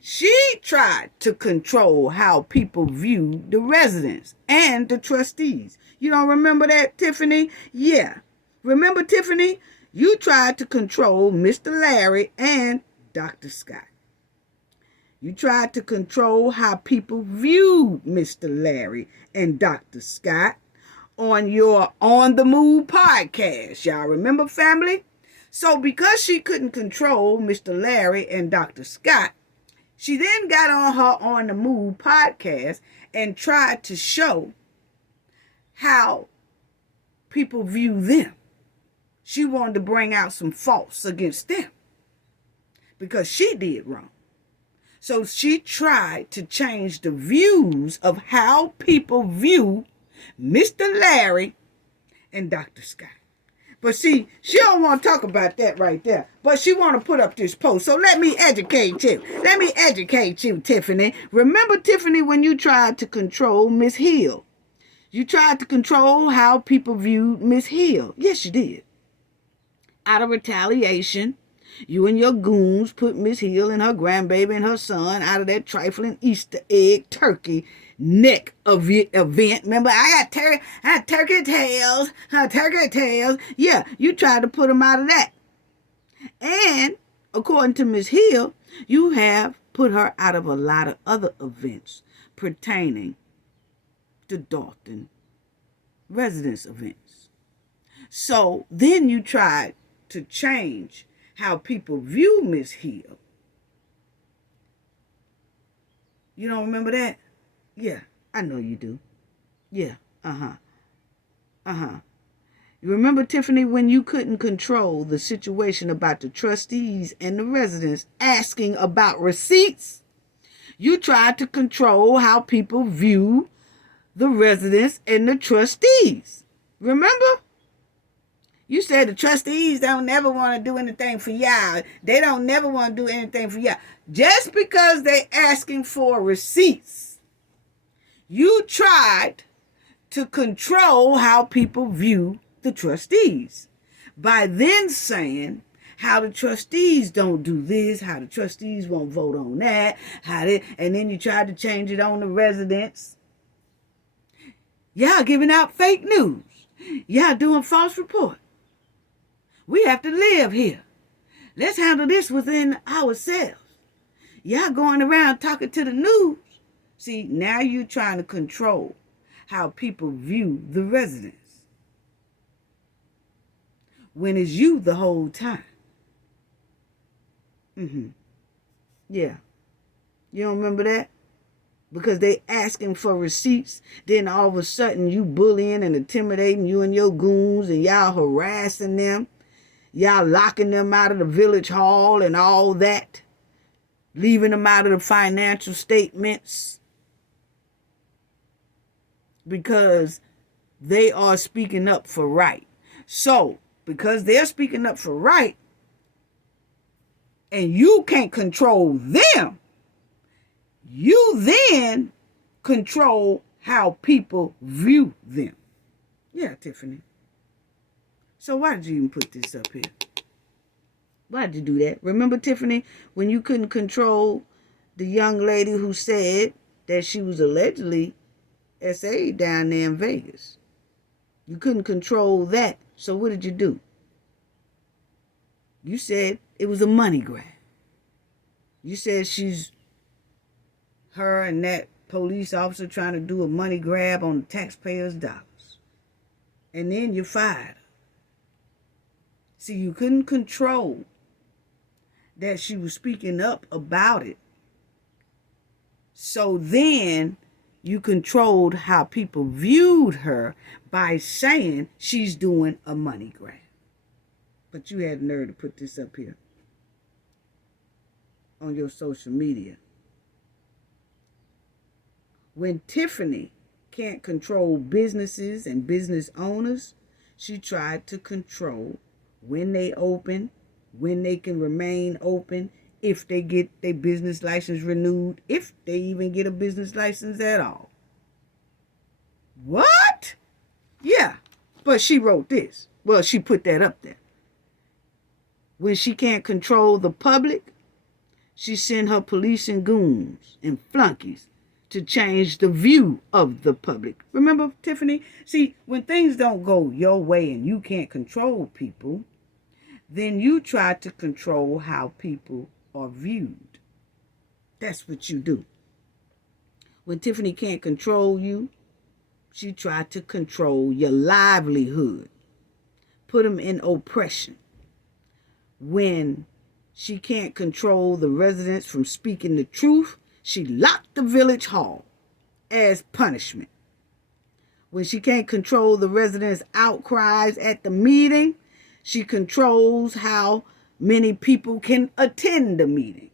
she tried to control how people view the residents and the trustees. You don't remember that, Tiffany? Yeah. Remember, Tiffany? You tried to control Mr. Larry and Dr. Scott. You tried to control how people viewed Mr. Larry and Dr. Scott on your On the Move podcast. Y'all remember, family? So because she couldn't control Mr. Larry and Dr. Scott, she then got on her On the Move podcast and tried to show how people view them. She wanted to bring out some faults against them because she did wrong. So she tried to change the views of how people view Mr. Larry and Dr. Scott. But see, she don't want to talk about that right there. But she want to put up this post. So let me educate you. Let me educate you, Tiffany. Remember, Tiffany, when you tried to control Miss Hill? You tried to control how people viewed Miss Hill. Yes, you did. Out of retaliation, you and your goons put Miss Hill and her grandbaby and her son out of that trifling Easter egg turkey neck event. Remember, I got turkey tails. Yeah, you tried to put them out of that. And according to Miss Hill, you have put her out of a lot of other events pertaining to Dalton residence events. So then you tried to change how people view Miss Hill. You don't remember that? Yeah, I know you do. Yeah, You remember, Tiffany, when you couldn't control the situation about the trustees and the residents asking about receipts? You tried to control how people view the residents and the trustees. Remember? You said the trustees don't never want to do anything for y'all. They don't never want to do anything for y'all. Just because they asking for receipts, you tried to control how people view the trustees by then saying how the trustees don't do this, how the trustees won't vote on that, and then you tried to change it on the residents. Y'all giving out fake news. Y'all doing false report. We have to live here. Let's handle this within ourselves. Y'all going around talking to the news. See, now you're trying to control how people view the residents, when it's you the whole time. Yeah. You don't remember that? Because they asking for receipts, then all of a sudden you bullying and intimidating you and your goons, and y'all harassing them. Y'all locking them out of the village hall and all that. Leaving them out of the financial statements. Because they are speaking up for right. So, because they're speaking up for right, and you can't control them, you then control how people view them. Yeah, Tiffany. So why did you even put this up here? Why did you do that? Remember, Tiffany, when you couldn't control the young lady who said that she was allegedly SA down there in Vegas? You couldn't control that. So what did you do? You said it was a money grab. You said her and that police officer trying to do a money grab on the taxpayers' dollars. And then you fired her. See, you couldn't control that she was speaking up about it. So then you controlled how people viewed her by saying she's doing a money grab. But you had the nerve to put this up here on your social media. When Tiffany can't control businesses and business owners, She tried to control when they open, when they can remain open, if they get their business license renewed, if they even get a business license at all. What? Yeah, but she wrote this. Well, she put that up there. When she can't control the public, she sent her police and goons and flunkies to change the view of the public. Remember, Tiffany? See, when things don't go your way and you can't control people, then you try to control how people are viewed. That's what you do. When Tiffany can't control you, she tried to control your livelihood, put them in oppression. When she can't control the residents from speaking the truth, she locked the village hall as punishment. When she can't control the residents' outcries at the meeting, she controls how many people can attend the meeting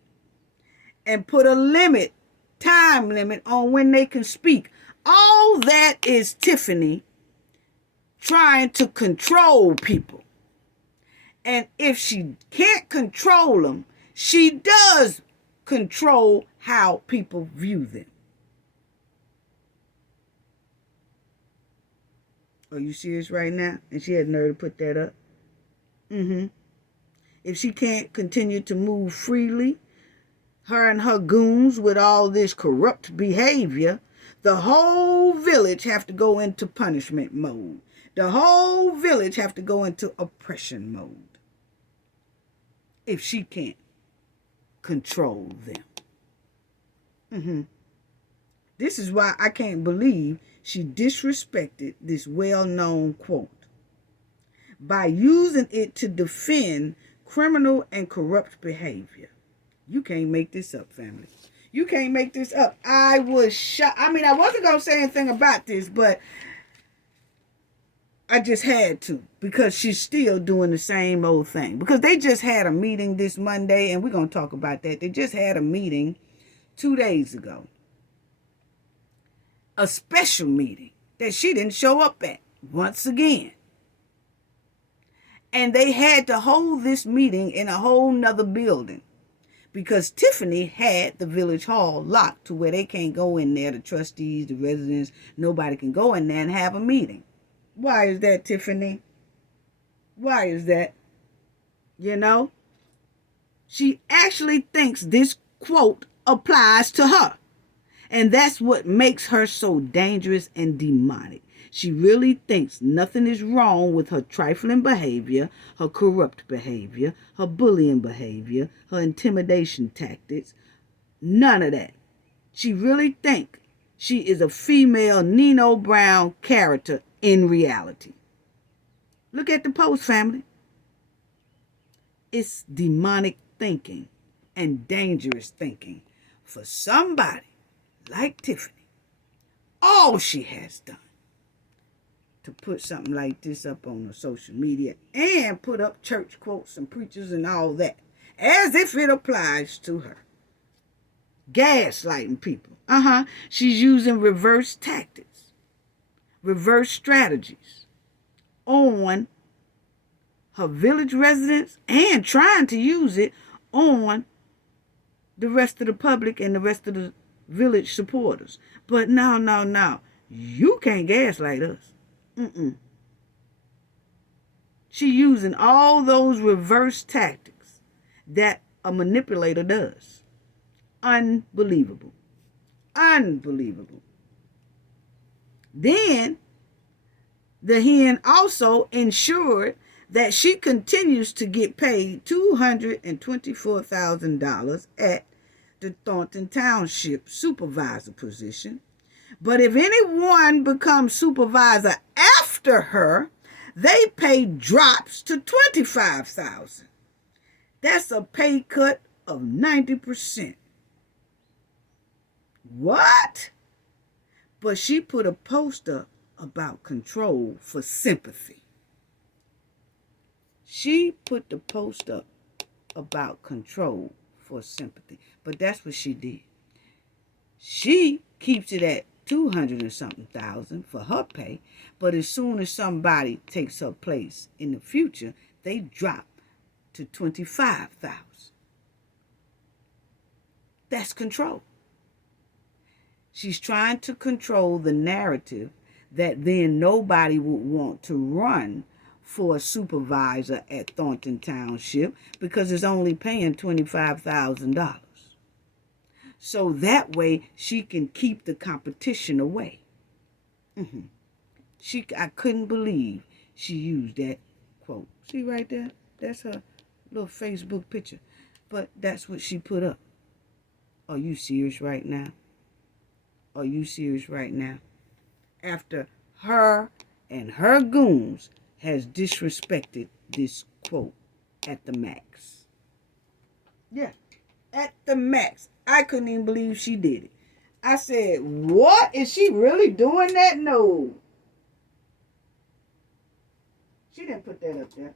and put a limit, time limit on when they can speak. All that is Tiffany trying to control people. And if she can't control them, she does control how people view them. Are you serious right now? And she had nerve to put that up. If she can't continue to move freely, her and her goons with all this corrupt behavior, the whole village have to go into punishment mode. The whole village have to go into oppression mode if she can't control them. This is why I can't believe she disrespected this well-known quote by using it to defend criminal and corrupt behavior. You can't make this up, family. You can't make this up. I was shocked. I mean, I wasn't going to say anything about this, but I just had to, because she's still doing the same old thing. Because they just had a meeting this Monday, and we're going to talk about that. They just had a meeting 2 days ago. A special meeting that she didn't show up at once again. And they had to hold this meeting in a whole nother building because Tiffany had the village hall locked to where they can't go in there. The trustees, the residents, nobody can go in there and have a meeting. Why is that, Tiffany? Why is that? You know, she actually thinks this quote applies to her. And that's what makes her so dangerous and demonic. She really thinks nothing is wrong with her trifling behavior, her corrupt behavior, her bullying behavior, her intimidation tactics. None of that. She really thinks she is a female Nino Brown character in reality. Look at the post, family. It's demonic thinking and dangerous thinking for somebody like Tiffany. All she has done to put something like this up on her social media and put up church quotes and preachers and all that as if it applies to her. Gaslighting people. She's using reverse tactics, reverse strategies on her village residents and trying to use it on the rest of the public and the rest of the village supporters. But no. You can't gaslight us. She using all those reverse tactics that a manipulator does. Unbelievable. Then the hen also ensured that she continues to get paid $224,000 at the Thornton Township supervisor position. But if anyone becomes supervisor after her, they pay drops to $25,000. That's a pay cut of 90%. What? But she put a post up about control for sympathy. She put the post up about control for sympathy. But that's what she did. She keeps it at 200 and something thousand for her pay, but as soon as somebody takes her place in the future, they drop to 25,000. That's control. She's trying to control the narrative that then nobody would want to run for a supervisor at Thornton Township because it's only paying $25,000. So that way she can keep the competition away. I couldn't believe she used that quote. See right there? That's her little Facebook picture. But that's what she put up. Are you serious right now? Are you serious right now? After her and her goons has disrespected this quote at the max. Yeah, at the max. I couldn't even believe she did it. I said, what? Is she really doing that? No. She didn't put that up there.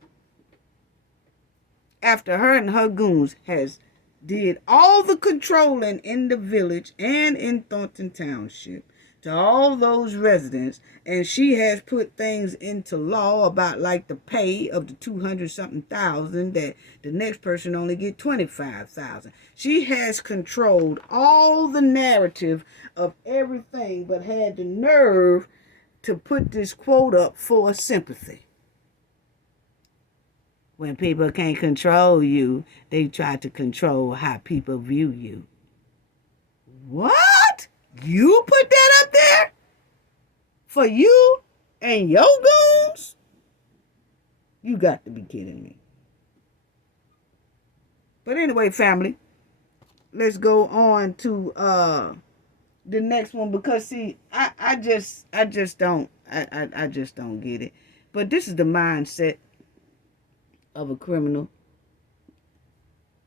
After her and her goons has did all the controlling in the village and in Thornton Township to all those residents, and she has put things into law about like the pay of the 200 something thousand that the next person only get 25,000. She has controlled all the narrative of everything, but had the nerve to put this quote up for sympathy. When people can't control you, they try to control how people view you. What? You put that up there? For you and your goons? You got to be kidding me. But anyway, family, let's go on to the next one, because see, I just don't get it. But this is the mindset of a criminal,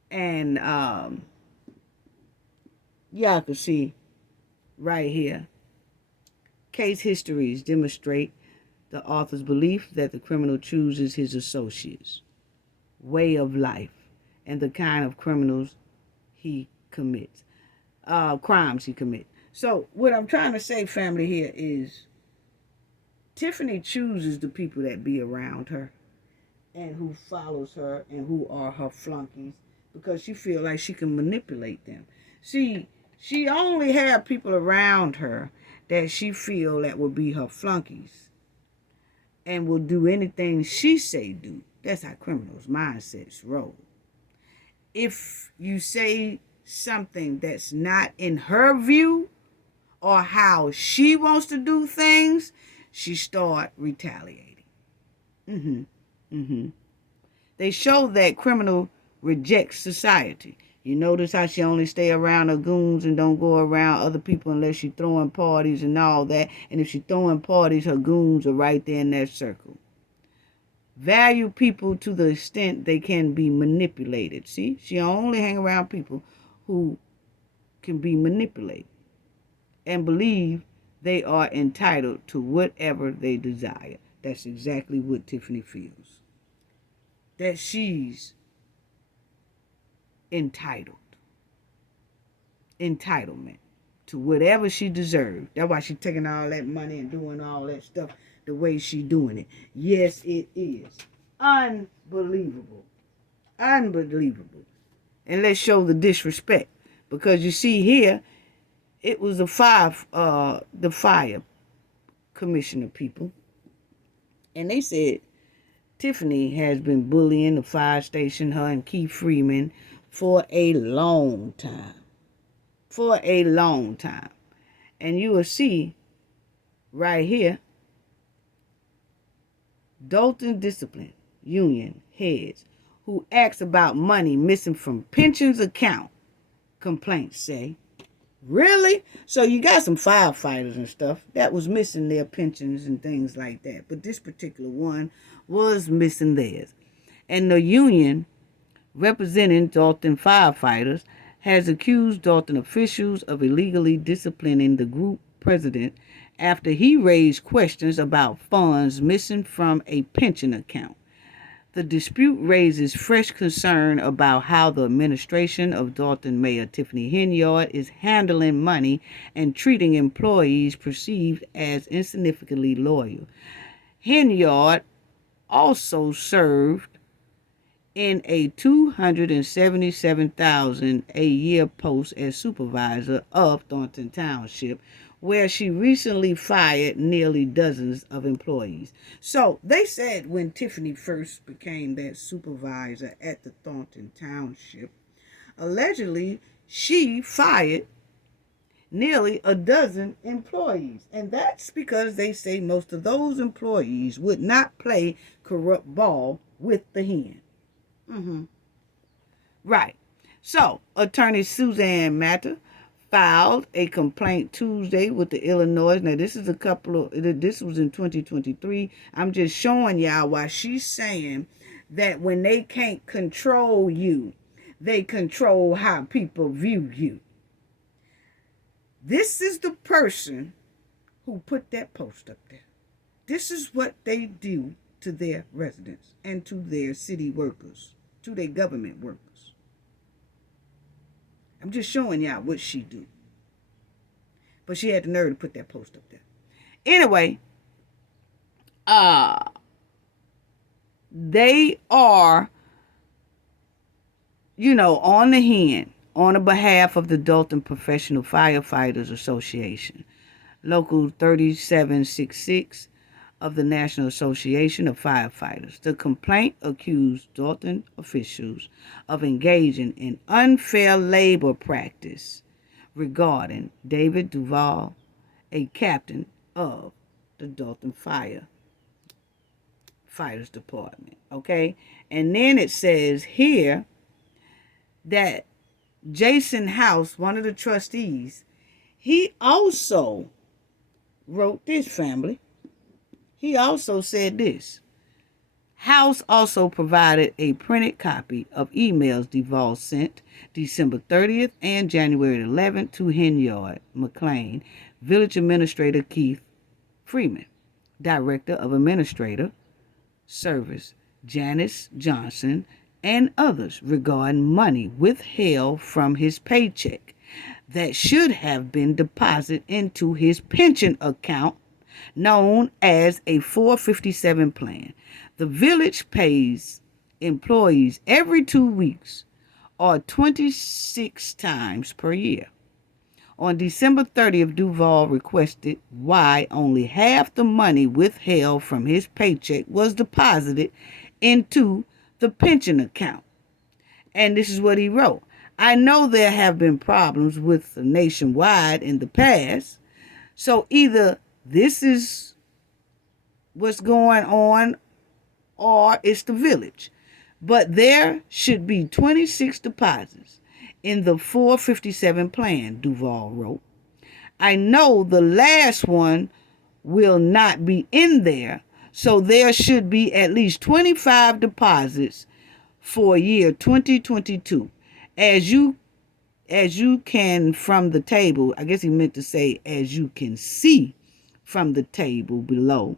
and y'all can see right here, case histories demonstrate the author's belief that the criminal chooses his associates, way of life, and the kind of crimes he commits. So what I'm trying to say, family, here is Tiffany chooses the people that be around her and who follows her and who are her flunkies, because she feel like she can manipulate them. See, she only have people around her that she feel that will be her flunkies and will do anything she say do. That's how criminals' mindsets roll. If you say something that's not in her view or how she wants to do things, she start retaliating. They show that criminal rejects society. You notice how she only stay around her goons and don't go around other people unless she throwing parties and all that. And if she throwing parties, her goons are right there in that circle. Value people to the extent they can be manipulated. See, she only hang around people who can be manipulated and believe they are entitled to whatever they desire. That's exactly what Tiffany feels. That she's entitled. Entitlement to whatever she deserves. That's why she's taking all that money and doing all that stuff the way she's doing it. Yes, it is. Unbelievable. Unbelievable. And let's show the disrespect. Because you see here, it was the fire commissioner people. And they said Tiffany has been bullying the fire station, her and Keith Freeman, for a long time. For a long time. And you will see right here, Dalton Discipline Union heads who asked about money missing from pensions account, complaints say. Really? So you got some firefighters and stuff that was missing their pensions and things like that. But this particular one was missing theirs. And the union representing Dalton firefighters has accused Dalton officials of illegally disciplining the group president after he raised questions about funds missing from a pension account. The dispute raises fresh concern about how the administration of Dalton Mayor Tiffany Henyard is handling money and treating employees perceived as insignificantly loyal. Henyard also served in a $277,000 a year post as supervisor of Thornton Township, where she recently fired nearly dozens of employees. So they said when Tiffany first became that supervisor at the Thornton Township, allegedly she fired nearly a dozen employees. And that's because they say most of those employees would not play corrupt ball with the hen. Right. So, attorney Suzanne Matter filed a complaint Tuesday with the Illinois. Now, this was in 2023. I'm just showing y'all why she's saying that when they can't control you, they control how people view you. This is the person who put that post up there. This is what they do to their residents and to their city workers, to their government workers. I'm just showing y'all what she do. But she had the nerve to put that post up there. Anyway, they are, on the hand, on the behalf of the Dalton Professional Firefighters Association, Local 3766, of the National Association of Firefighters. The complaint accused Dalton officials of engaging in unfair labor practice regarding David Duval, a captain of the Dalton Fighters Department. Okay? And then it says here that Jason House, one of the trustees, he also wrote this, family. He also said this. House also provided a printed copy of emails Duval sent December 30th and January 11th to Henyard, McLean, Village Administrator Keith Freeman, Director of Administrative Service Janice Johnson, and others regarding money withheld from his paycheck that should have been deposited into his pension account known as a 457 plan. The village pays employees every 2 weeks or 26 times per year. On December 30th, Duval requested why only half the money withheld from his paycheck was deposited into the pension account. And this is what he wrote. I know there have been problems with the nationwide in the past, so either this is what's going on or it's the village. But there should be 26 deposits in the 457 plan, Duval wrote. I know the last one will not be in there, so there should be at least 25 deposits for year 2022. As you can from the table, I guess he meant to say as you can see from the table below,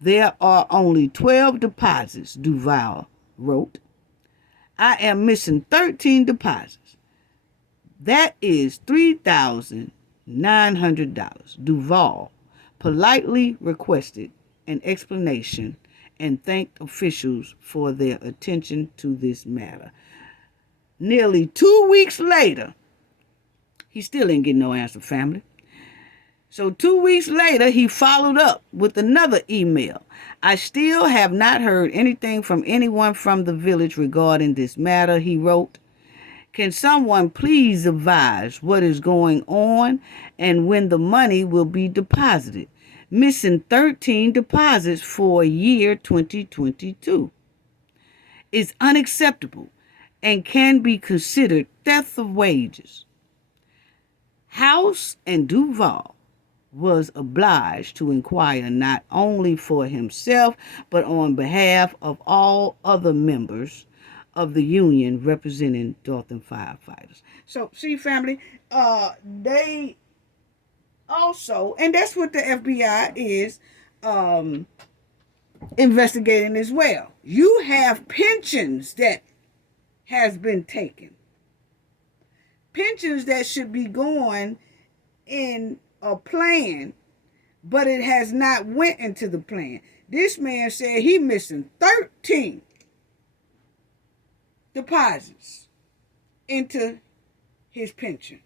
there are only 12 deposits, Duval wrote. I am missing 13 deposits. That is $3,900. Duval politely requested an explanation and thanked officials for their attention to this matter. Nearly 2 weeks later, he still ain't getting no answer, family. So 2 weeks later, he followed up with another email. I still have not heard anything from anyone from the village regarding this matter, he wrote. Can someone please advise what is going on and when the money will be deposited? Missing 13 deposits for year 2022 is unacceptable and can be considered theft of wages. House and Duval was obliged to inquire not only for himself, but on behalf of all other members of the union representing Dalton firefighters. So, see, family, they also, and that's what the FBI is investigating as well. You have pensions that has been taken. Pensions that should be going in a plan, but it has not went into the plan. This man said he missing 13 deposits into his pension.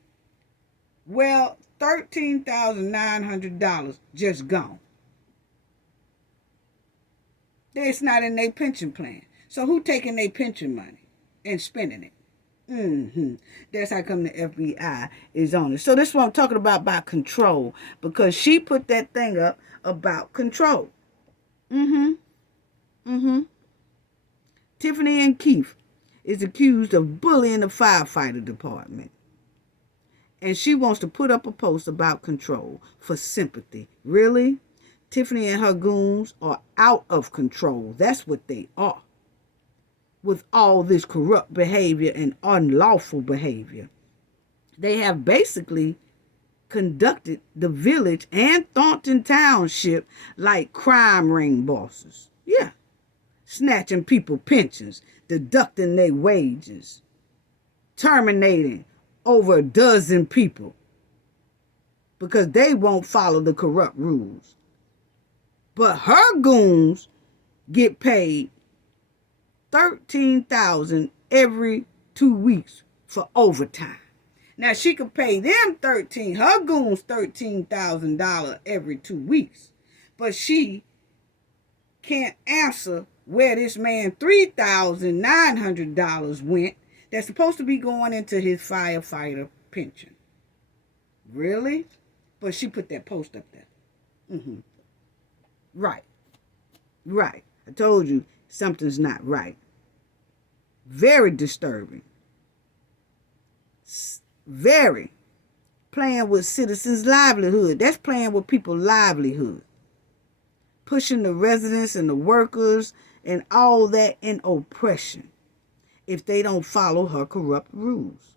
Well, $13,900 just gone. It's not in their pension plan. So who taking their pension money and spending it? That's how come the FBI is on it. So this is what I'm talking about control, because she put that thing up about control. Tiffany and Keith is accused of bullying the firefighter department. And she wants to put up a post about control for sympathy. Really? Tiffany and her goons are out of control. That's what they are. With all this corrupt behavior and unlawful behavior. They have basically conducted the village and Thornton Township like crime ring bosses. Yeah. Snatching people pensions, deducting their wages, terminating over a dozen people because they won't follow the corrupt rules. But her goons get paid $13,000 every 2 weeks for overtime. Now she could pay them her goons $13,000 every 2 weeks, but she can't answer where this man $3,900 went. That's supposed to be going into his firefighter pension. Really? But she put that post up there. Right. I told you something's not right. Very disturbing. Very. Playing with citizens' livelihood. That's playing with people's livelihood. Pushing the residents and the workers and all that in oppression if they don't follow her corrupt rules.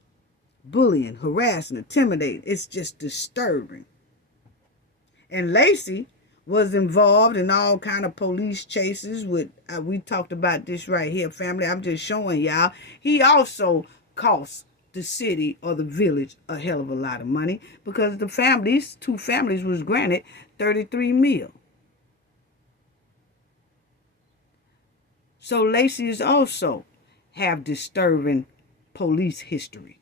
Bullying, harassing, intimidating. It's just disturbing. And Lacey was involved in all kind of police chases with, we talked about this right here, family. I'm just showing y'all. He also cost the city or the village a hell of a lot of money because these two families was granted $33 million. So Lacey is also have disturbing police history.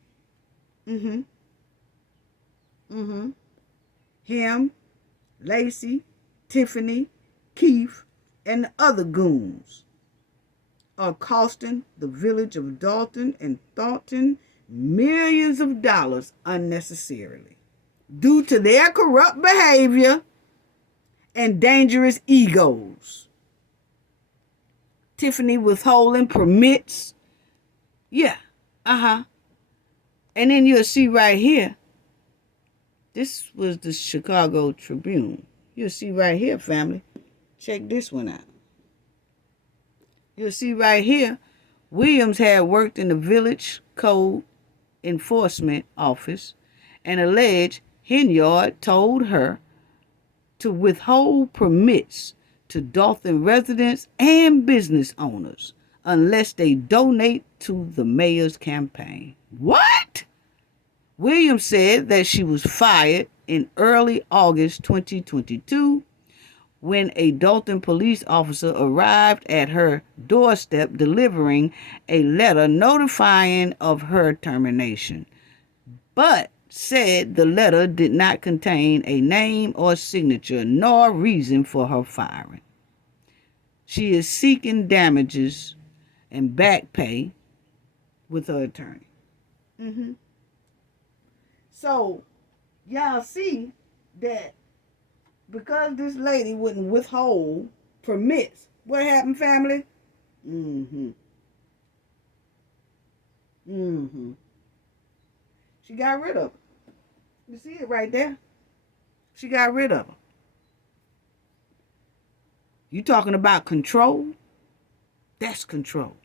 Him, Lacey, Tiffany, Keith, and the other goons are costing the village of Dalton and Thornton millions of dollars unnecessarily due to their corrupt behavior and dangerous egos. Tiffany withholding permits. Yeah, And then you'll see right here, this was the Chicago Tribune. You'll see right here, family. Check this one out. You'll see right here, Williams had worked in the village code enforcement office and alleged Henyard told her to withhold permits to Dalton residents and business owners unless they donate to the mayor's campaign. What? Williams said that she was fired in early August 2022 when a Dalton police officer arrived at her doorstep delivering a letter notifying of her termination, but said the letter did not contain a name or signature nor reason for her firing. She is seeking damages and back pay with her attorney. So, y'all see that because this lady wouldn't withhold permits, what happened, family? She got rid of her. You see it right there? She got rid of her. You talking about control? That's control.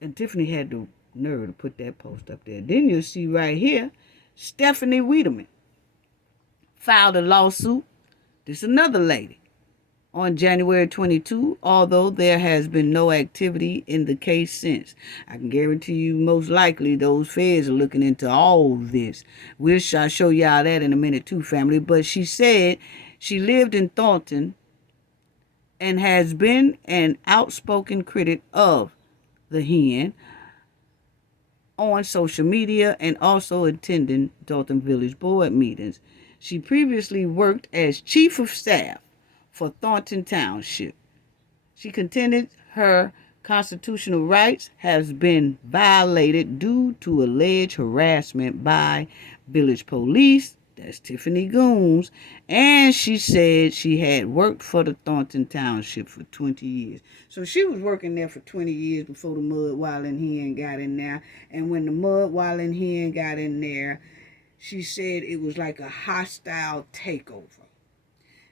And Tiffany had the nerve to put that post up there. Then you'll see right here, Stephanie Wiedemann filed a lawsuit. This is another lady. on January 22, although there has been no activity in the case since. I can guarantee you most likely those feds are looking into all this. I'll show y'all that in a minute too, family. But she said she lived in Thornton and has been an outspoken critic of the Hen on social media and also attending Dalton Village board meetings. She previously worked as chief of staff for Thornton Township. She contended her constitutional rights has been violated due to alleged harassment by village police, that's Tiffany goons, and she said she had worked for the Thornton Township for 20 years. So she was working there for 20 years before the mud wilding hen got in there. And when the mud wilding hen got in there, she said it was like a hostile takeover.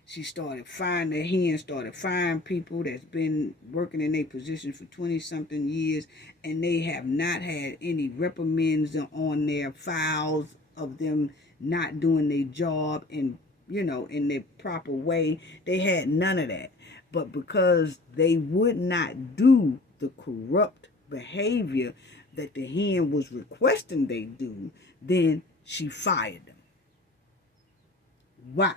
She started finding people that's been working in their position for 20-something years, and they have not had any reprimands on their files of them not doing their job in their proper way. They had none of that. But because they would not do the corrupt behavior that the hen was requesting they do, then she fired them. Wow.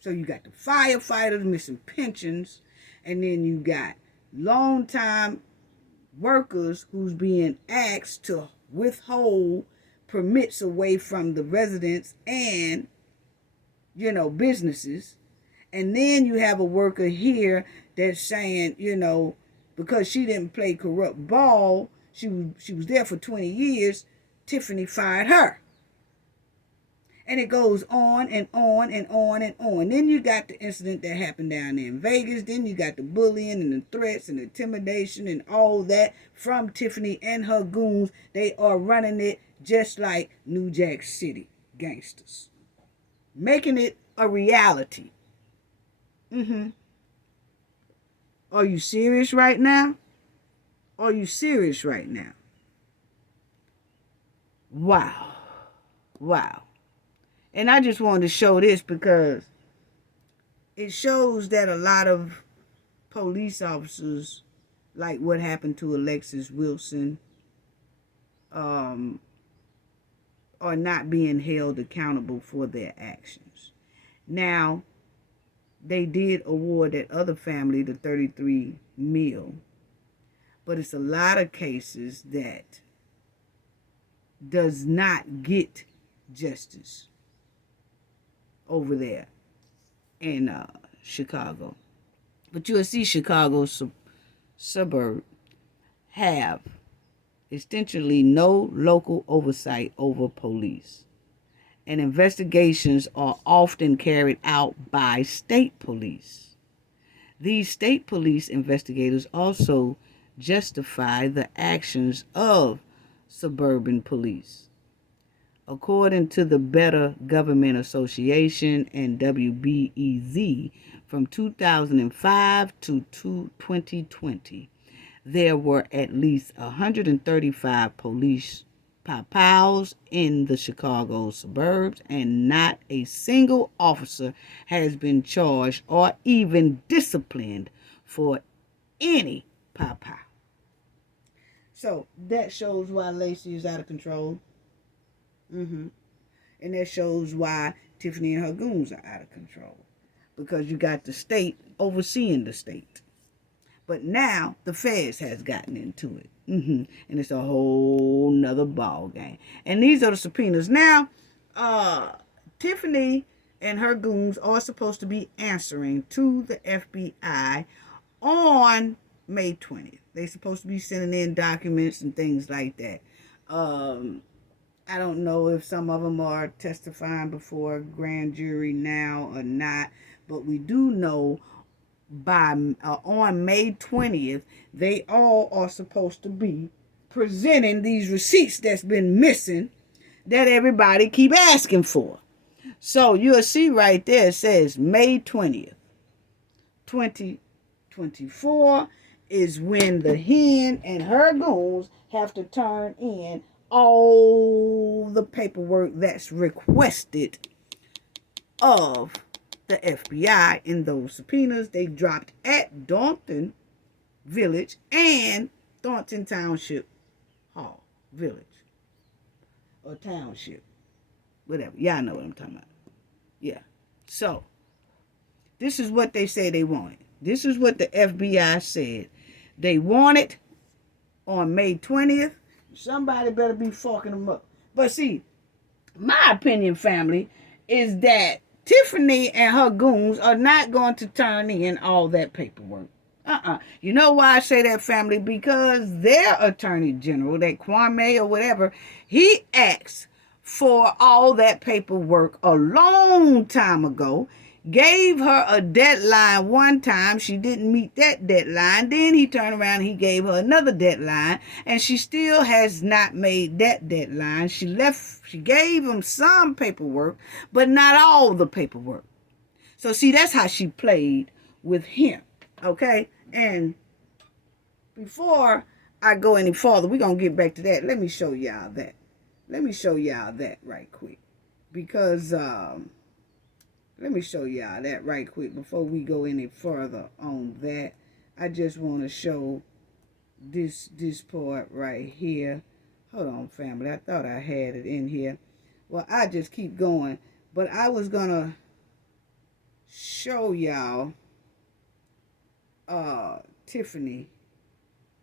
So you got the firefighters missing pensions, and then you got long-time workers who's being asked to withhold permits away from the residents and, businesses. And then you have a worker here that's saying, because she didn't play corrupt ball, she was there for 20 years, Tiffany fired her. And it goes on and on and on and on. Then you got the incident that happened down there in Vegas. Then you got the bullying and the threats and the intimidation and all that from Tiffany and her goons. They are running it just like New Jack City gangsters. Making it a reality. Are you serious right now? Are you serious right now? Wow. Wow. And I just wanted to show this because it shows that a lot of police officers, like what happened to Alexis Wilson, are not being held accountable for their actions. Now, they did award that other family the $33 million, but it's a lot of cases that does not get justice over there in Chicago. But you'll see Chicago suburb have essentially no local oversight over police. And investigations are often carried out by state police. These state police investigators also justify the actions of suburban police. According to the Better Government Association and WBEZ, from 2005 to 2020, there were at least 135 police pows in the Chicago suburbs, and not a single officer has been charged or even disciplined for any pow. So that shows why Lacey is out of control. And that shows why Tiffany and her goons are out of control. Because you got the state overseeing the state. But now the feds has gotten into it. And it's a whole nother ball game. And these are the subpoenas. Now, Tiffany and her goons are supposed to be answering to the FBI on May 20th. They're supposed to be sending in documents and things like that. I don't know if some of them are testifying before a grand jury now or not, but we do know on May 20th, they all are supposed to be presenting these receipts that's been missing that everybody keep asking for. So you'll see right there, it says May 20th, 2024 is when the hen and her goons have to turn in all the paperwork that's requested of the FBI in those subpoenas they dropped at Thornton Village and Thornton Township Hall, Village, or Township, whatever. Y'all know what I'm talking about. Yeah. So, this is what they say they wanted. This is what the FBI said. They wanted on May 20th. Somebody better be fucking them up. But see, my opinion, family, is that Tiffany and her goons are not going to turn in all that paperwork. You know why I say that, family? Because their attorney general, that Kwame or whatever, he asked for all that paperwork a long time ago, gave her a deadline one time. She didn't meet that deadline. Then he turned around and he gave her another deadline, and she still has not made that deadline. She gave him some paperwork, but not all the paperwork. So see, that's how she played with him. Okay? And before I go any further, we're going to get back to that. Let me show y'all that. Let me show y'all that right quick. Because, let me show y'all that right quick before we go any further on that. I just want to show this part right here. Hold on, family. I thought I had it in here. Well, I just keep going. But I was going to show y'all Tiffany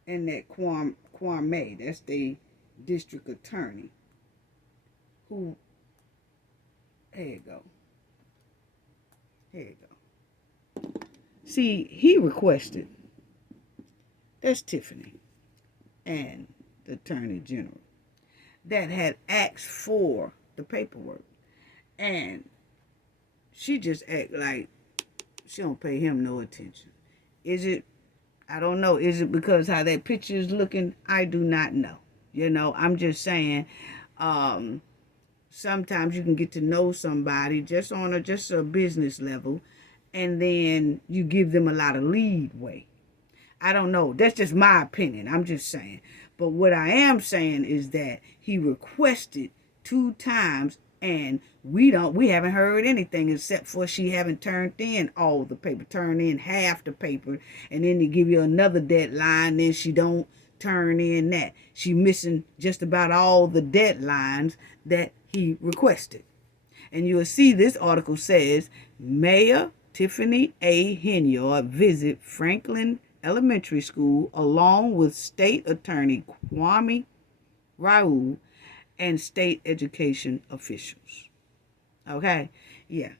and that Kwame. That's the district attorney. Who, here you go. Here you go. See, he requested, that's Tiffany and the attorney general, that had asked for the paperwork. And she just act like she don't pay him no attention. Is it, I don't know, is it because how that picture is looking? I do not know. You know, I'm just saying, sometimes you can get to know somebody just on a business level, and then you give them a lot of leeway. I don't know. That's just my opinion. I'm just saying. But what I am saying is that he requested 2 times, and we haven't heard anything except for she haven't turned in all the paper, turned in half the paper, and then they give you another deadline, then she don't turn in that. She missing just about all the deadlines that he requested. And you'll see this article says, Mayor Tiffany A. Henyard visit Franklin Elementary School along with State Attorney Kwame Raoul and state education officials. Okay? Yeah.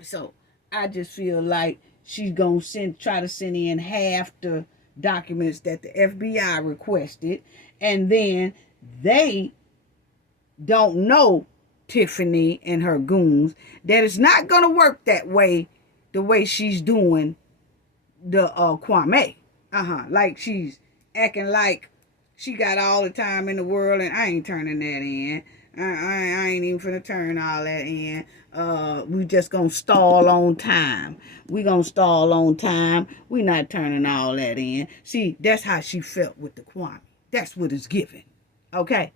So I just feel like she's going to try to send in half the documents that the FBI requested, and then they don't know, Tiffany and her goons, that it's not going to work that way, the way she's doing the Kwame. Like she's acting like she got all the time in the world, and I ain't turning that in. I ain't even finna turn all that in. We just gonna stall on time. We gonna stall on time. We not turning all that in. See, that's how she felt with the Kwame. That's what it's given. Okay?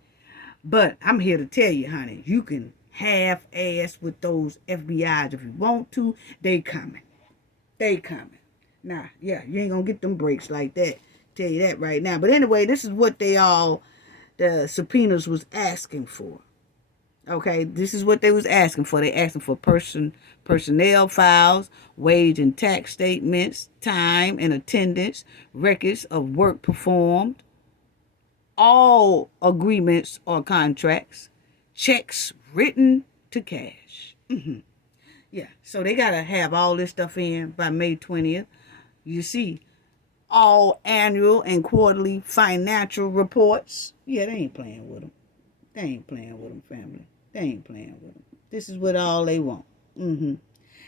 But I'm here to tell you, honey, you can half-ass with those FBIs if you want to. They coming. They coming. Nah, yeah, you ain't gonna get them breaks like that. Tell you that right now. But anyway, this is what the subpoenas was asking for. Okay, this is what they was asking for. They asking for personnel files, wage and tax statements, time and attendance, records of work performed, all agreements or contracts, checks written to cash. Yeah, so they got to have all this stuff in by May 20th. You see, all annual and quarterly financial reports. Yeah, they ain't playing with them. They ain't playing with them, family. They ain't playing with them. This is what all they want. And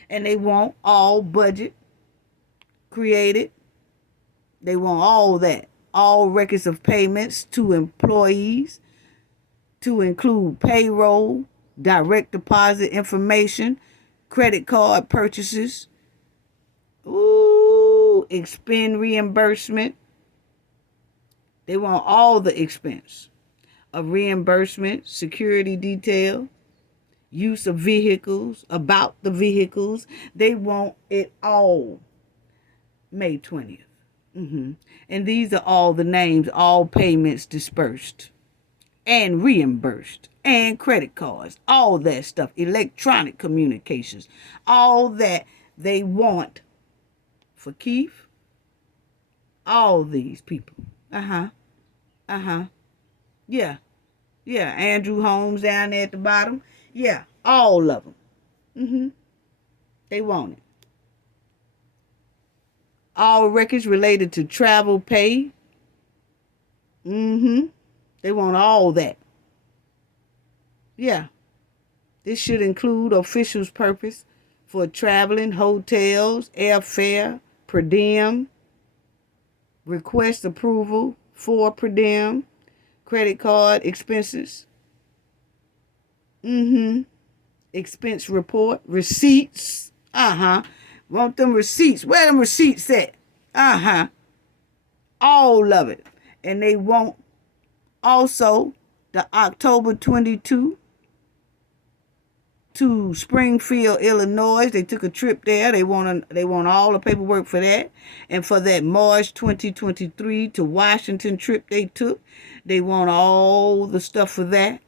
they want all budget created. They want all that. All records of payments to employees, to include payroll, direct deposit information, credit card purchases, expend reimbursement. They want all the expense of reimbursement, security detail, use of vehicles, about the vehicles. They want it all May 20th. And these are all the names, all payments dispersed and reimbursed, and credit cards, all that stuff, electronic communications, all that they want for Keith, all these people. Yeah, yeah. Andrew Holmes down there at the bottom. Yeah, all of them. They want it. All records related to travel pay. They want all that. Yeah. This should include officials' purpose for traveling, hotels, airfare, per diem, request approval for per diem, credit card expenses, expense report, receipts, want them receipts. Where them receipts at? All of it. And they want also the October 22 to Springfield, Illinois. They took a trip there. They want all the paperwork for that. And for that March 2023 to Washington trip they took, they want all the stuff for that.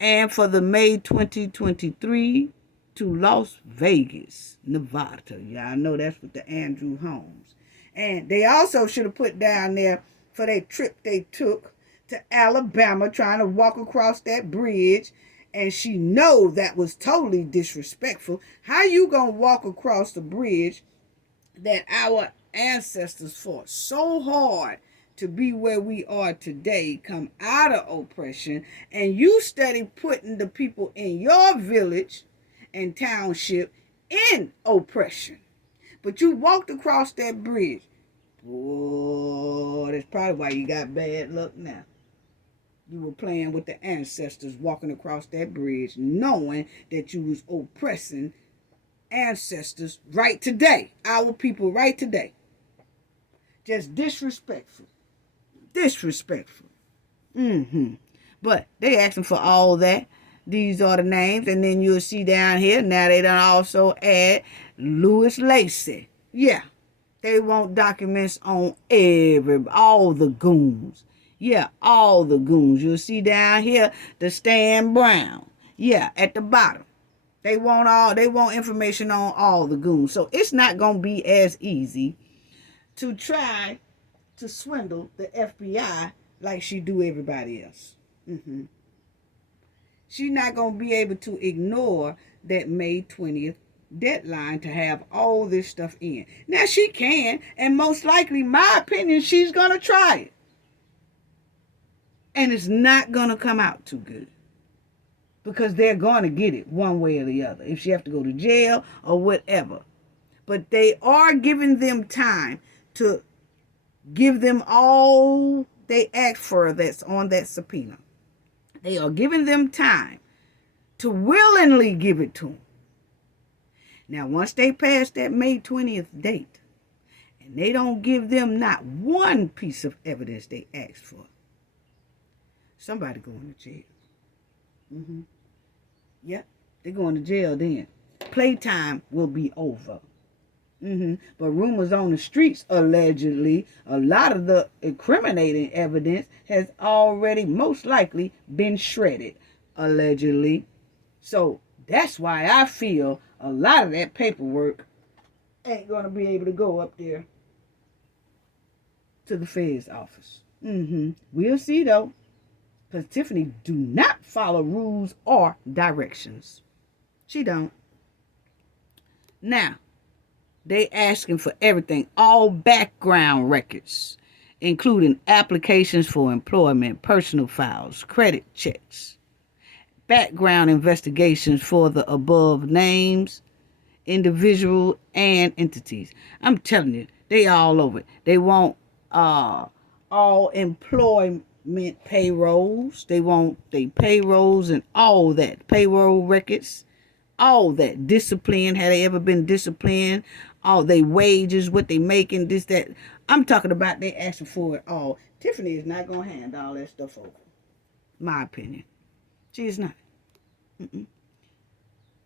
And for the May 2023 to Las Vegas, Nevada. Y'all know that's with the Andrew Holmes. And they also should have put down there for that trip they took to Alabama, trying to walk across that bridge. And she know that was totally disrespectful. How you gonna walk across the bridge that our ancestors fought so hard to be where we are today, come out of oppression, and you steady putting the people in your village and township in oppression? But you walked across that bridge. Boy, that's probably why you got bad luck now. You were playing with the ancestors walking across that bridge, knowing that you was oppressing ancestors right today. Our people right today. Just disrespectful. Disrespectful. But they asking for all that. These are the names. And then you'll see down here, now they done also add Louis Lacey. Yeah. They want documents on all the goons. Yeah, all the goons. You'll see down here the Stan Brown. Yeah, at the bottom. They want information on all the goons. So it's not gonna be as easy to try to swindle the FBI like she do everybody else. She's not gonna be able to ignore that May 20th deadline to have all this stuff in. Now she can, and most likely, my opinion, she's gonna try it. And it's not going to come out too good. Because they're going to get it one way or the other. If she have to go to jail or whatever. But they are giving them time to give them all they asked for that's on that subpoena. They are giving them time to willingly give it to them. Now, once they pass that May 20th date, and they don't give them not one piece of evidence they asked for, somebody going to jail. Yep, they're going to jail then. Playtime will be over. But rumors on the streets, allegedly, a lot of the incriminating evidence has already most likely been shredded, allegedly. So that's why I feel a lot of that paperwork ain't going to be able to go up there to the Fed's office. We'll see, though. Because Tiffany do not follow rules or directions. She don't. Now, they asking for everything. All background records, including applications for employment, personal files, credit checks, background investigations for the above names, individual and entities. I'm telling you, they all over it. They want all employment payrolls. They want their payrolls and all that. Payroll records, all that. Discipline. Have they ever been disciplined? All their wages, what they making, this, that. I'm talking about they asking for it all. Tiffany is not going to hand all that stuff over. My opinion. She is not.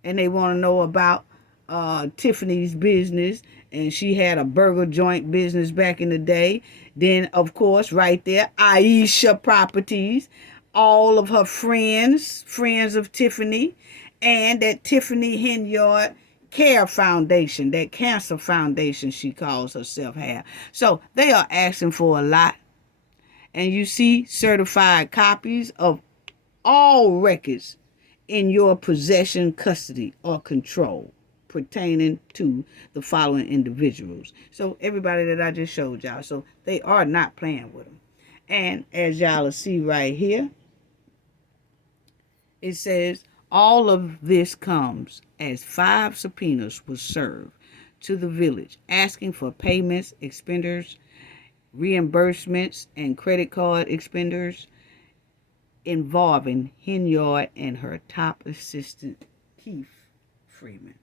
and they want to know about Tiffany's business, and she had a burger joint business back in the day. Then, of course, right there, Aisha Properties, all of her friends of Tiffany, and that Tiffany Henyard Care Foundation, that cancer foundation she calls herself have. So they are asking for a lot. And you see certified copies of all records in your possession, custody, or control pertaining to the following individuals. So everybody that I just showed y'all. So they are not playing with them. And as y'all will see right here, it says all of this comes as 5 subpoenas were served to the village asking for payments, expenditures, reimbursements, and credit card expenditures involving Henyard and her top assistant, Keith Freeman.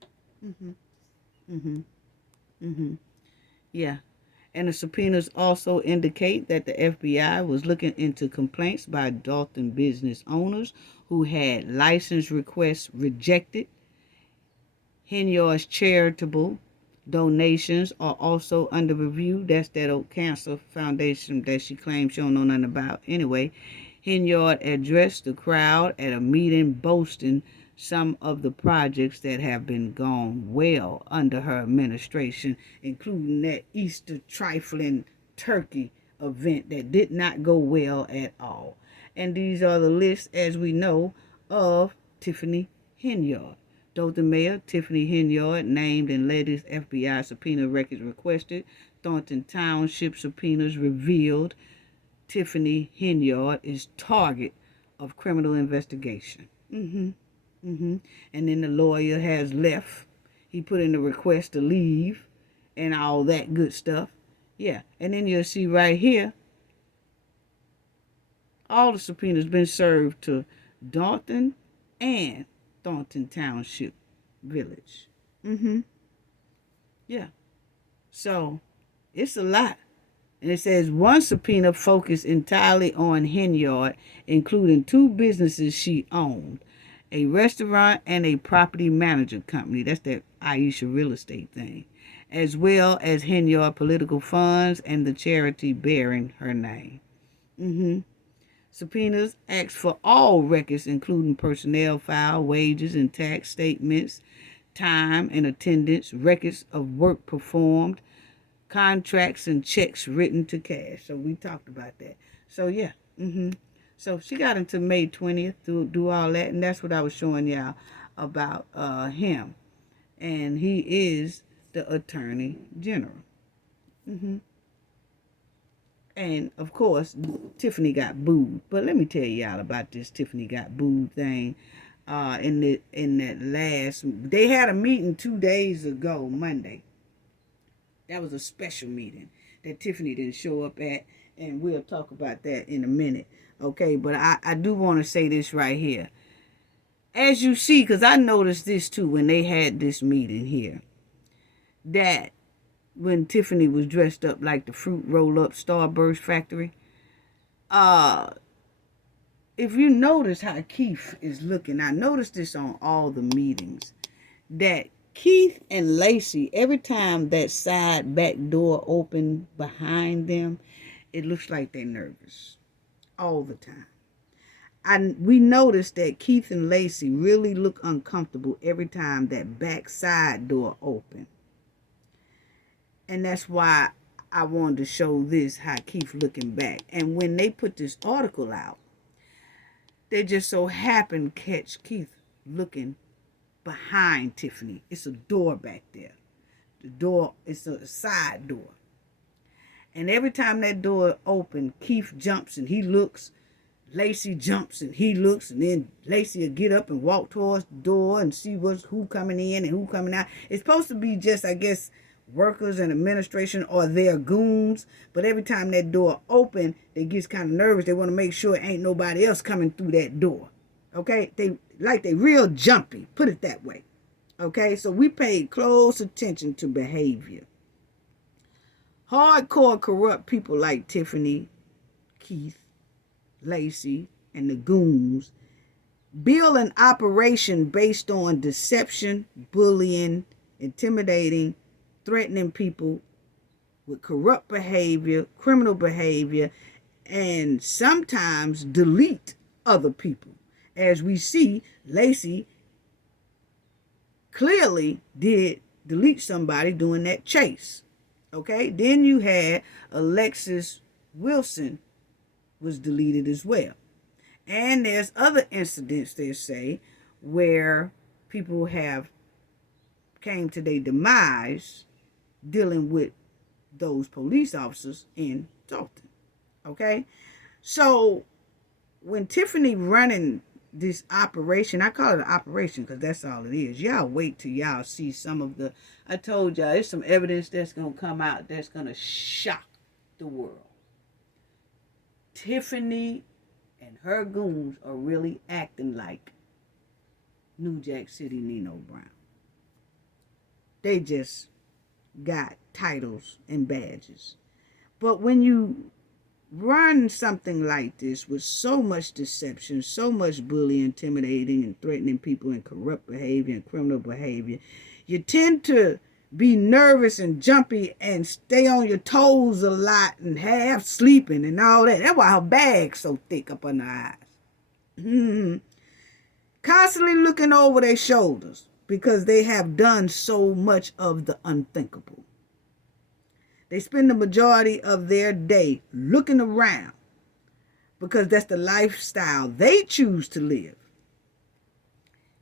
Yeah. And the subpoenas also indicate that the FBI was looking into complaints by Dalton business owners who had license requests rejected. Henyard's charitable donations are also under review. That's that old cancer foundation that she claims she don't know nothing about. Anyway, Henyard addressed the crowd at a meeting boasting some of the projects that have been gone well under her administration, including that Easter trifling turkey event that did not go well at all. And these are the lists, as we know, of Tiffany Henyard. Dothan Mayor Tiffany Henyard named in latest FBI subpoena records requested. Thornton Township subpoenas revealed Tiffany Henyard is target of criminal investigation. And then the lawyer has left. He put in a request to leave and all that good stuff. Yeah, and then you'll see right here, all the subpoenas been served to Dalton and Thornton Township Village. Yeah. So, it's a lot. And it says one subpoena focused entirely on Henyard, including 2 businesses she owned, a restaurant and a property management company. That's that Aisha real estate thing. As well as Henyard political funds and the charity bearing her name. Subpoenas ask for all records, including personnel file, wages and tax statements, time and attendance, records of work performed, contracts and checks written to cash. So we talked about that. So yeah. So she got until May 20th to do all that, and that's what I was showing y'all about him. And he is the Attorney General. And of course, Tiffany got booed. But let me tell y'all about this Tiffany got booed thing. In that last, they had a meeting 2 days ago, Monday. That was a special meeting that Tiffany didn't show up at, and we'll talk about that in a minute. Okay, but I do want to say this right here. As you see, because I noticed this too when they had this meeting here, that when Tiffany was dressed up like the fruit roll-up Starburst factory, if you notice how Keith is looking, I noticed this on all the meetings, that Keith and Lacey, every time that side back door opened behind them, it looks like they're nervous all the time. We noticed that Keith and Lacey really look uncomfortable every time that back side door opened. And that's why I wanted to show this, how Keith looking back. And when they put this article out, they just so happened to catch Keith looking behind Tiffany. It's a door back there. The door, it's a side door. And every time that door opened, Keith jumps and he looks. Lacey jumps and he looks, and then Lacey will get up and walk towards the door and see who coming in and who coming out. It's supposed to be just, I guess, workers and administration or their goons, but every time that door open, they get kind of nervous. They want to make sure ain't nobody else coming through that door. Okay, they real jumpy, put it that way. Okay, so we paid close attention to behavior. Hardcore corrupt people like Tiffany, Keith, Lacey, and the goons, build an operation based on deception, bullying, intimidating, threatening people with corrupt behavior, criminal behavior, and sometimes delete other people. As we see, Lacey clearly did delete somebody during that chase. Okay, then you had Alexis Wilson was deleted as well. And there's other incidents, they say, where people have came to their demise dealing with those police officers in Dalton. Okay? So when Tiffany running this operation, I call it an operation because that's all it is. Y'all wait till y'all see some of the, I told y'all, there's some evidence that's going to come out that's going to shock the world. Tiffany and her goons are really acting like New Jack City Nino Brown. They just got titles and badges. But when you run something like this with so much deception, so much bullying, intimidating, and threatening people, and corrupt behavior and criminal behavior, you tend to be nervous and jumpy and stay on your toes a lot and half sleeping and all that. That's why her bag's so thick up on her eyes. Constantly looking over their shoulders because they have done so much of the unthinkable. They spend the majority of their day looking around because that's the lifestyle they choose to live.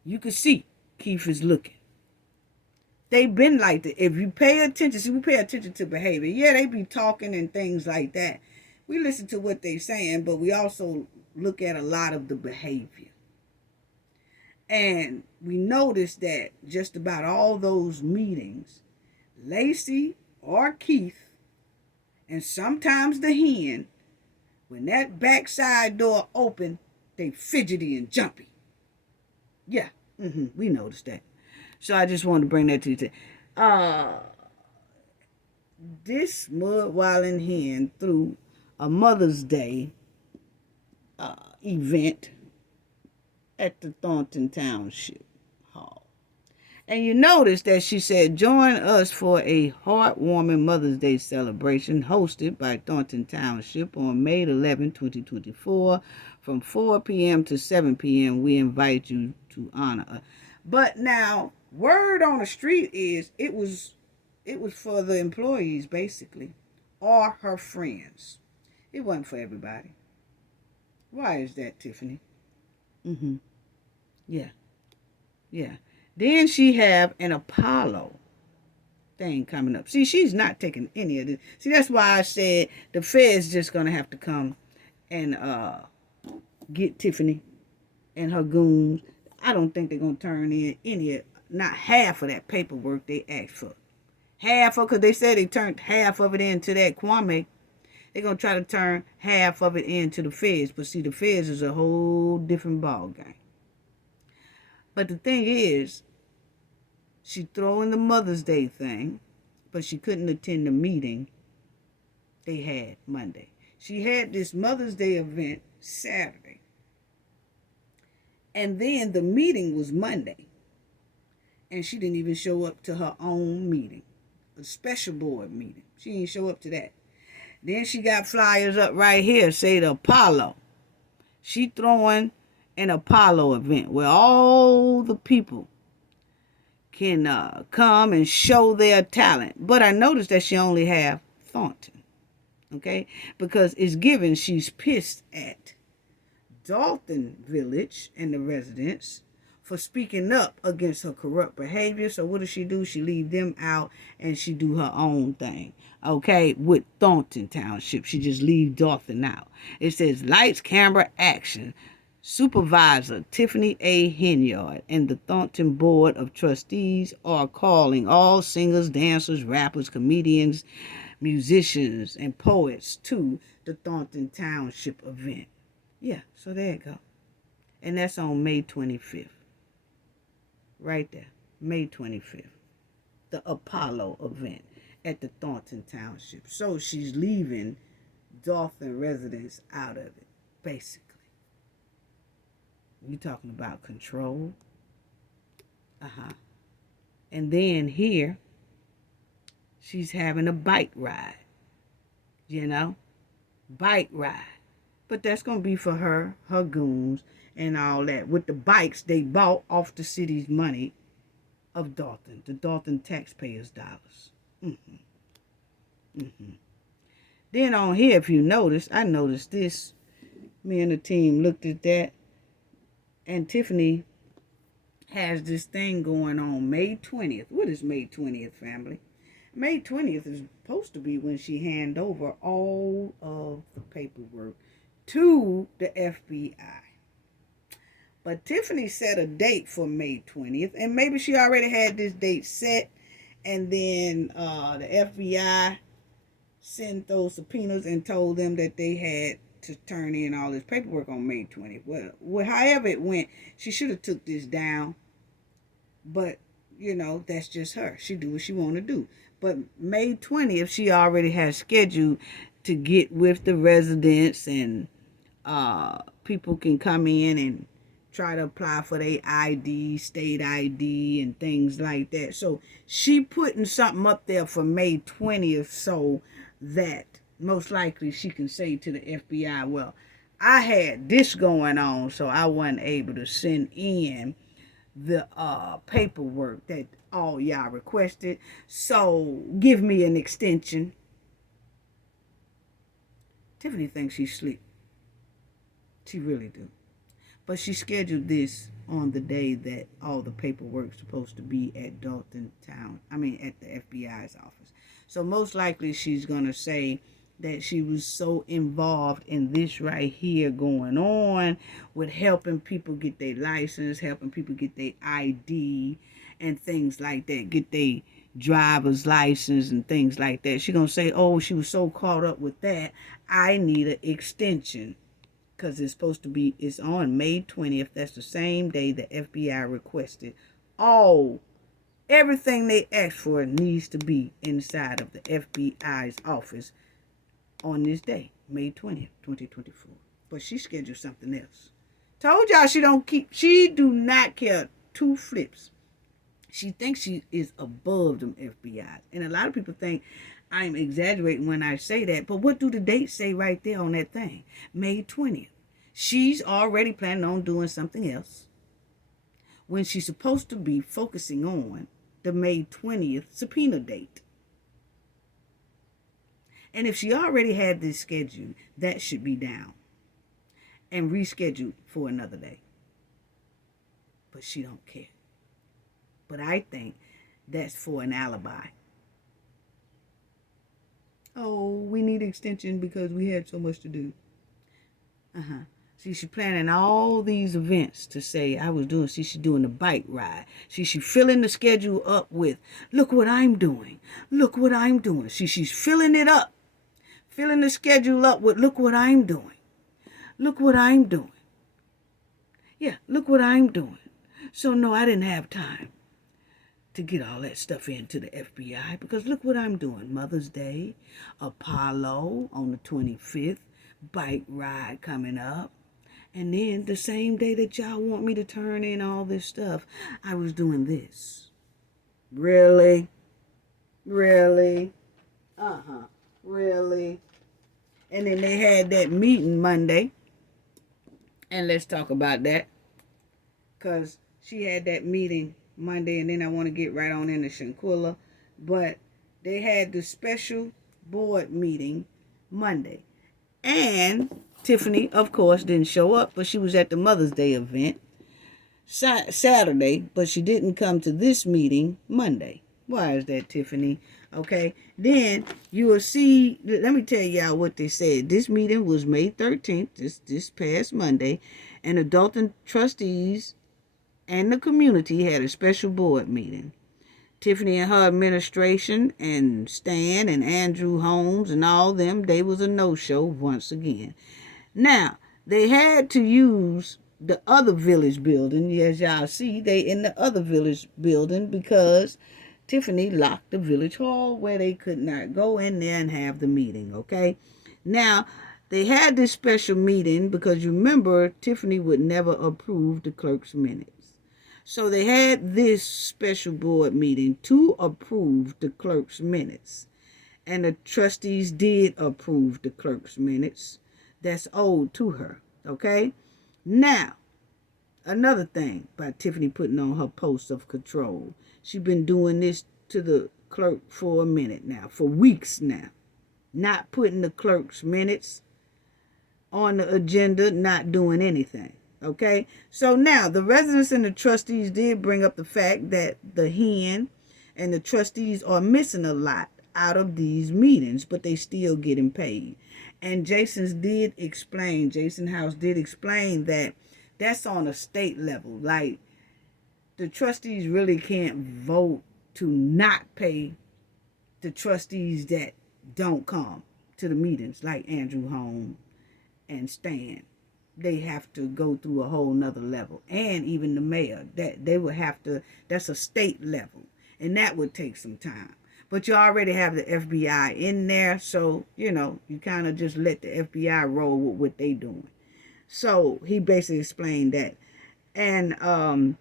You can see Keith is looking. They've been like that. If you pay attention, see, we pay attention to behavior. Yeah, they be talking and things like that. We listen to what they're saying, but we also look at a lot of the behavior. And we notice that just about all those meetings, Lacey or Keith, and sometimes the hen, when that backside door open, they fidgety and jumpy. Yeah, we noticed that. So I just wanted to bring that to you. This mud-wilding hen threw a Mother's Day event at the Thornton Township Hall. And you notice that she said, join us for a heartwarming Mother's Day celebration hosted by Thornton Township on May 11, 2024 from 4 p.m. to 7 p.m. We invite you to honor her. But now, word on the street is it was for the employees, basically, or her friends. It wasn't for everybody. Why is that, Tiffany? Yeah. Then she have an Apollo thing coming up. See, she's not taking any of this. See, that's why I said the Fed's just going to have to come and get Tiffany and her goons. I don't think they're going to turn in not half of that paperwork they asked for. Half of, because they said they turned half of it into that Kwame. They're going to try to turn half of it into the Feds. But see, the Feds is a whole different ball game. But the thing is, she threw in the Mother's Day thing, but she couldn't attend the meeting they had Monday. She had this Mother's Day event Saturday. And then the meeting was Monday. And she didn't even show up to her own meeting, a special board meeting. She didn't show up to that. Then she got flyers up right here, say the Apollo. She throwing an Apollo event where all the people can come and show their talent. But I noticed that she only have Thornton, okay? Because it's given she's pissed at Dalton Village and the residents for speaking up against her corrupt behavior. So what does she do? She leave them out and she do her own thing, okay, with Thornton Township. She just leave Dalton out. It says lights, camera, action. Supervisor Tiffany A. Henyard and the Thornton Board of Trustees are calling all singers, dancers, rappers, comedians, musicians, and poets to the Thornton Township event. Yeah, so there you go. And that's on May 25th. Right there, May 25th. The Apollo event at the Thornton Township. So she's leaving Dalton residents out of it, basically. We're talking about control. And then here, she's having a bike ride. You know? Bike ride. But that's going to be for her goons, and all that. With the bikes they bought off the city's money of Dalton, the Dalton taxpayers' dollars. Then on here, if you notice, I noticed this. Me and the team looked at that. And Tiffany has this thing going on May 20th. What is May 20th, family? May 20th is supposed to be when she hand over all of the paperwork to the FBI. But Tiffany set a date for May 20th, and maybe she already had this date set, and then the FBI sent those subpoenas and told them that they had to turn in all this paperwork on May 20th. Well, however it went, she should have took this down, but you know, that's just her. She do what she want to do. But May 20th, she already has scheduled to get with the residents, and people can come in and try to apply for their ID, state ID, and things like that. So she putting something up there for May 20th so that most likely she can say to the FBI, well, I had this going on, so I wasn't able to send in the paperwork that all y'all requested, so give me an extension. Tiffany thinks she's asleep. She really do. But she scheduled this on the day that all the paperwork's supposed to be at Dalton Town. I mean, at the FBI's office. So most likely she's going to say that she was so involved in this right here going on with helping people get their license, helping people get their ID and things like that, get their driver's license and things like that. She's going to say, oh, she was so caught up with that, I need an extension. Because it's supposed to be, it's on May 20th. That's the same day the FBI requested. Everything they asked for needs to be inside of the FBI's office on this day, May 20th, 2024. But she scheduled something else. Told y'all she do not care two flips. She thinks she is above them FBI. And a lot of people think I'm exaggerating when I say that, but what do the dates say right there on that thing? May 20th. She's already planning on doing something else when she's supposed to be focusing on the May 20th subpoena date. And if she already had this scheduled, that should be down and rescheduled for another day. But she don't care. But I think that's for an alibi. Oh, we need extension because we had so much to do. See, she's planning all these events to say I was doing. See, she's doing the bike ride. See, she's filling the schedule up with, look what I'm doing. Look what I'm doing. See, she's filling it up. Filling the schedule up with, look what I'm doing. Look what I'm doing. Yeah, look what I'm doing. So, no, I didn't have time to get all that stuff into the FBI because look what I'm doing. Mother's Day, Apollo on the 25th, bike ride coming up. And then the same day that y'all want me to turn in all this stuff, I was doing this. Really? Really? Really? And then they had that meeting Monday. And let's talk about that. Because she had that meeting Monday, and then I want to get right on into Shanquella. But they had the special board meeting Monday. And Tiffany, of course, didn't show up, but she was at the Mother's Day event Saturday, but she didn't come to this meeting Monday. Why is that, Tiffany? Okay, then you will see, let me tell y'all what they said. This meeting was May 13th, this past Monday, and the Dalton trustees and the community had a special board meeting. Tiffany and her administration and Stan and Andrew Holmes and all them, they was a no-show once again. Now, they had to use the other village building. As y'all see, they in the other village building because Tiffany locked the village hall where they could not go in there and have the meeting, okay? Now, They had this special meeting because you remember Tiffany would never approve the clerk's minutes. So they had this special board meeting to approve the clerk's minutes. And the trustees did approve the clerk's minutes that's owed to her. Okay? Now, another thing by Tiffany putting on her post of control. She's been doing this to the clerk for a minute now, for weeks now. Not putting the clerk's minutes on the agenda, not doing anything. Okay? So now, the residents and the trustees did bring up the fact that the hen and the trustees are missing a lot out of these meetings, but they still getting paid. And Jason House did explain that that's on a state level. Like, the trustees really can't vote to not pay the trustees that don't come to the meetings, like Andrew Holmes and Stan. They have to go through a whole nother level. And even the mayor, that they would have to, that's a state level. And that would take some time. But you already have the FBI in there, so, you kind of just let the FBI roll with what they doing. So he basically explained that. And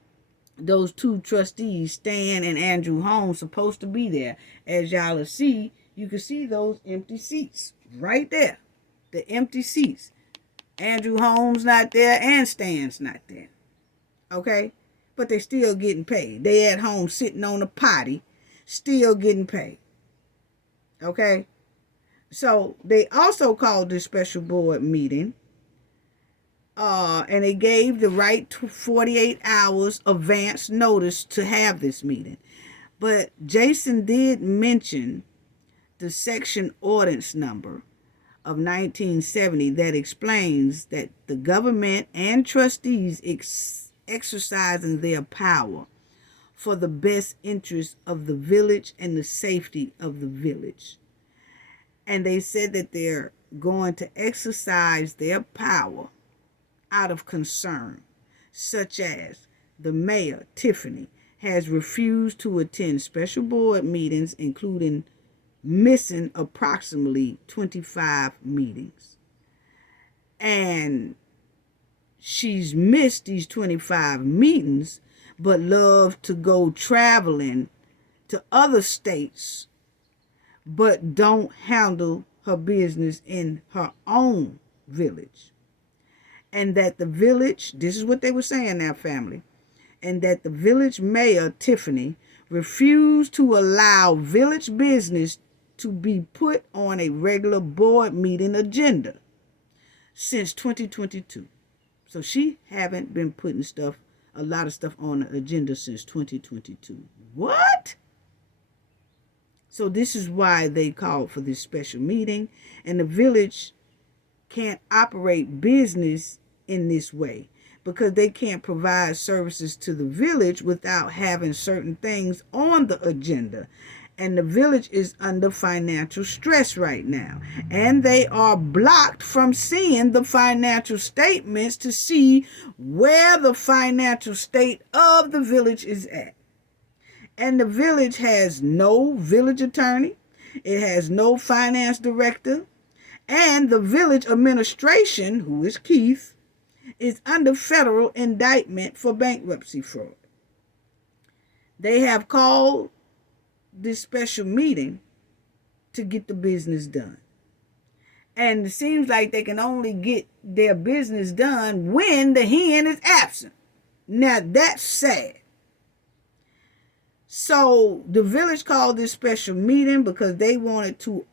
those two trustees, Stan and Andrew Holmes, supposed to be there. As y'all will see, you can see those empty seats right there. The empty seats. Andrew Holmes not there and Stan's not there. Okay? But they still getting paid. They at home sitting on a potty, still getting paid. Okay? So they also called this special board meeting. And they gave the right to 48 hours advance notice to have this meeting. But Jason did mention the section ordinance number of 1970 that explains that the government and trustees exercising their power for the best interest of the village and the safety of the village. And they said that they're going to exercise their power out of concern, such as the mayor, Tiffany, has refused to attend special board meetings, including missing approximately 25 meetings. And she's missed these 25 meetings, but loved to go traveling to other states, but don't handle her business in her own village. And that the village, this is what they were saying now, family, and that the village mayor, Tiffany, refused to allow village business to be put on a regular board meeting agenda since 2022. So she haven't been putting a lot of stuff on the agenda since 2022. What? So this is why they called for this special meeting, and the village can't operate business in this way because they can't provide services to the village without having certain things on the agenda. And the village is under financial stress right now. And they are blocked from seeing the financial statements to see where the financial state of the village is at. And the village has no village attorney. It has no finance director. And the village administration, who is Keith, is under federal indictment for bankruptcy fraud. They have called this special meeting to get the business done. And it seems like they can only get their business done when the hen is absent. Now that's sad. So the village called this special meeting because they wanted to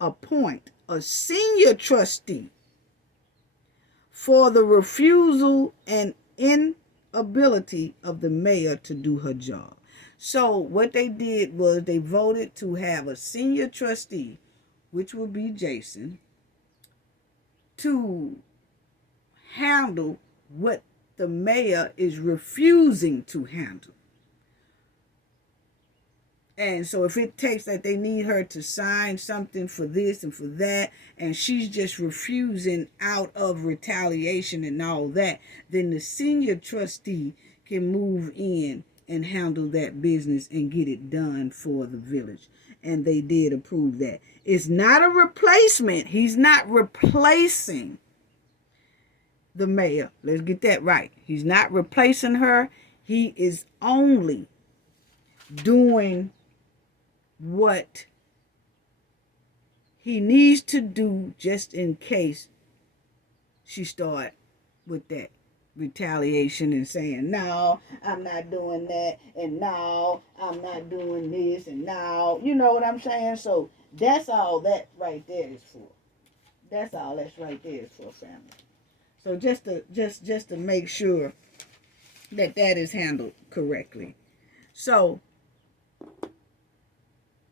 appoint a senior trustee for the refusal and inability of the mayor to do her job. So what they did was they voted to have a senior trustee, which would be Jason, to handle what the mayor is refusing to handle. And so if it takes that they need her to sign something for this and for that, and she's just refusing out of retaliation and all that, then the senior trustee can move in and handle that business and get it done for the village. and they did approve that. It's not a replacement. He's not replacing the mayor. Let's get that right. He's not replacing her. He is only doing what he needs to do just in case she start with that retaliation and saying, no, I'm not doing that, and no, I'm not doing this, and no, you know what I'm saying? So that's all that right there is for. That's all that's right there is for, family. So just to make sure that is handled correctly. So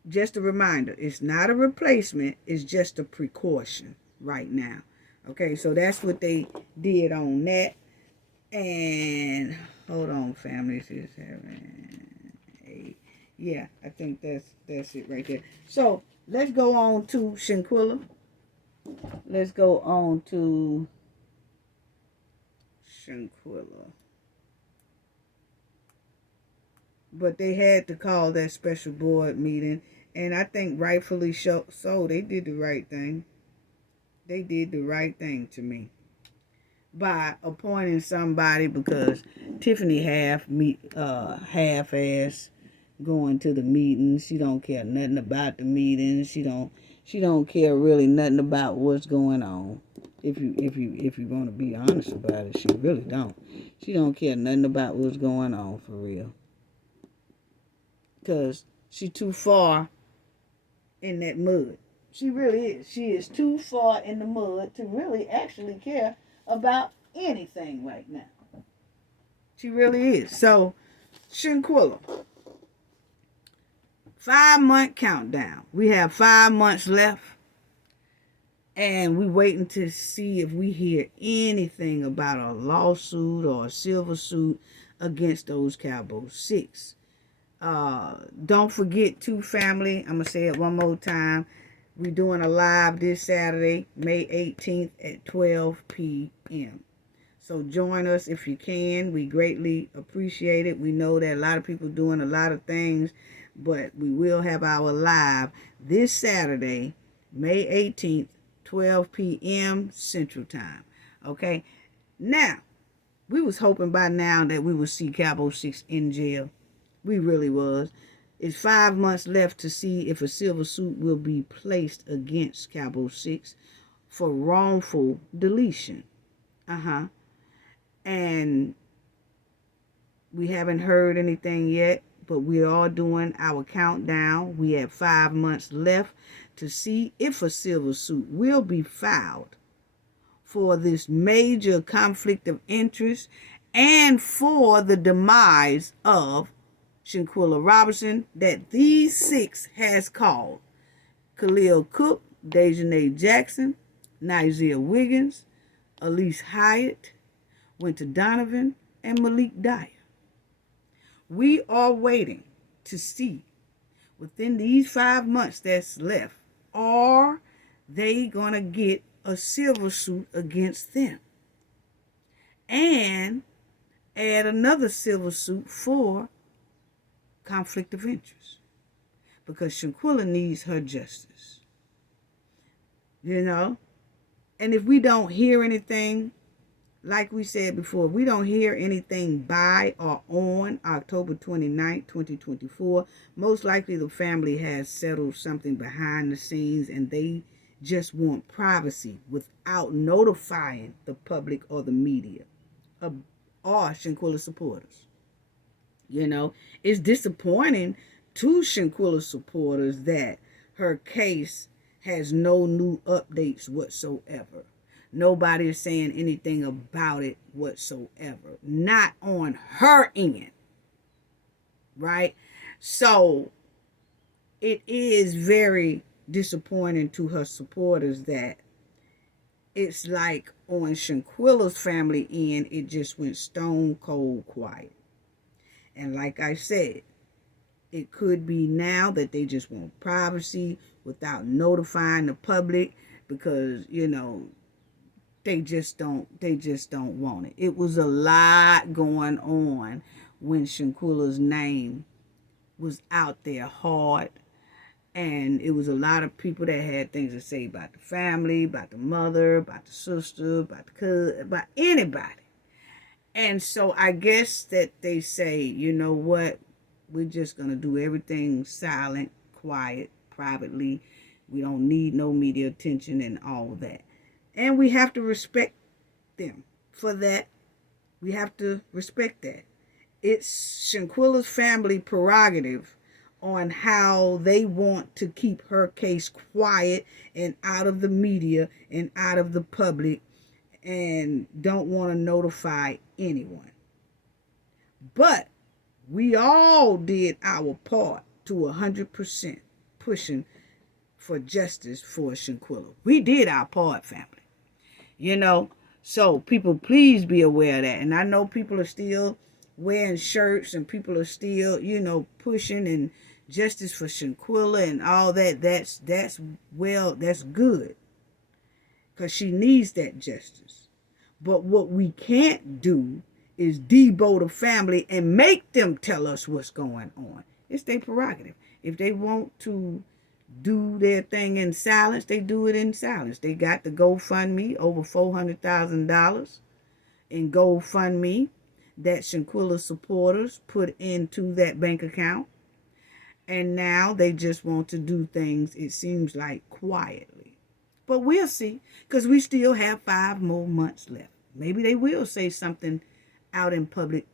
just a reminder, it's not a replacement, it's just a precaution right now. Okay, so that's what they did on that. And hold on, family. 6, 7, 8. Yeah, I think that's it right there. So let's go on to Shanquella. Let's go on to Shanquella. But they had to call that special board meeting, and I think rightfully so. They did the right thing. They did the right thing to me by appointing somebody, because Tiffany half-ass going to the meetings. She don't care nothing about the meetings. She don't care really nothing about what's going on. If you want to be honest about it, she really don't. She don't care nothing about what's going on for real. Because she too far in that mud. She really is. She is too far in the mud to really actually care about anything right now. She really is. So, Shanquella, 5-month countdown. We have 5 months left, and we waiting to see if we hear anything about a lawsuit or a civil suit against those Cabo 6. Don't forget to, family, I'm going to say it one more time. We're doing a live this Saturday, May 18th at 12 p.m. So join us if you can. We greatly appreciate it. We know that a lot of people doing a lot of things, but we will have our live this Saturday, May 18th, 12 p.m. Central Time. Okay? Now, we was hoping by now that we would see Cabo 6 in jail. We really was. It's 5 months left to see if a civil suit will be placed against Cabo 6 for wrongful deletion. And we haven't heard anything yet, but we are doing our countdown. We have 5 months left to see if a civil suit will be filed for this major conflict of interest and for the demise of Shanquella Robinson that these 6 has called: Khalil Cook, Dejanay Jackson, Nizia Wiggins, Elise Hyatt, Winter Donovan, and Malik Dyer. We are waiting to see, within these 5 months that's left, are they going to get a civil suit against them and add another civil suit for conflict of interest, because Shanquella needs her justice. You know? And if we don't hear anything, like we said before, we don't hear anything by or on October 29th, 2024, most likely the family has settled something behind the scenes and they just want privacy without notifying the public or the media or Shanquella supporters. You know, it's disappointing to Shanquella supporters that her case has no new updates whatsoever. Nobody is saying anything about it whatsoever. Not on her end. Right? So, it is very disappointing to her supporters that it's like on Shanquella's family end, it just went stone cold quiet. And like I said, it could be now that they just want privacy without notifying the public because, you know, they just don't want it. It was a lot going on when Shanquella's name was out there hard. And it was a lot of people that had things to say about the family, about the mother, about the sister, about the cousin, about anybody. And so I guess that they say, you know what, we're just going to do everything silent, quiet, privately. We don't need no media attention and all that. And we have to respect them for that. We have to respect that. It's Shanquella's family prerogative on how they want to keep her case quiet and out of the media and out of the public, and don't want to notify anyone. But we all did our part to 100% pushing for justice for Shanquella. We did our part, family. You know, so people, please be aware of that. And I know people are still wearing shirts and people are still, you know, pushing and justice for Shanquella and all that. That's good, because she needs that justice. But what we can't do is debo the family and make them tell us what's going on. It's their prerogative. If they want to do their thing in silence, they do it in silence. They got the GoFundMe, over $400,000 in GoFundMe that Shanquella supporters put into that bank account. And now they just want to do things, it seems like, quietly. But we'll see, because we still have 5 more months left. Maybe they will say something out in public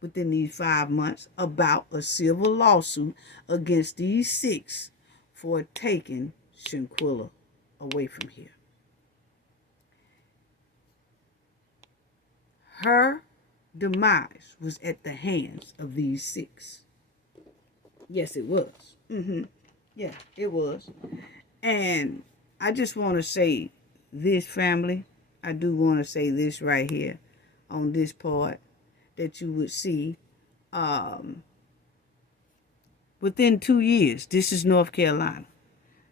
within these 5 months about a civil lawsuit against these 6 for taking Shanquella away from here. Her demise was at the hands of these 6. Yes, it was. Yeah, it was. And I just want to say this, family. I do want to say this right here on this part, that you would see within 2 years. This is North Carolina.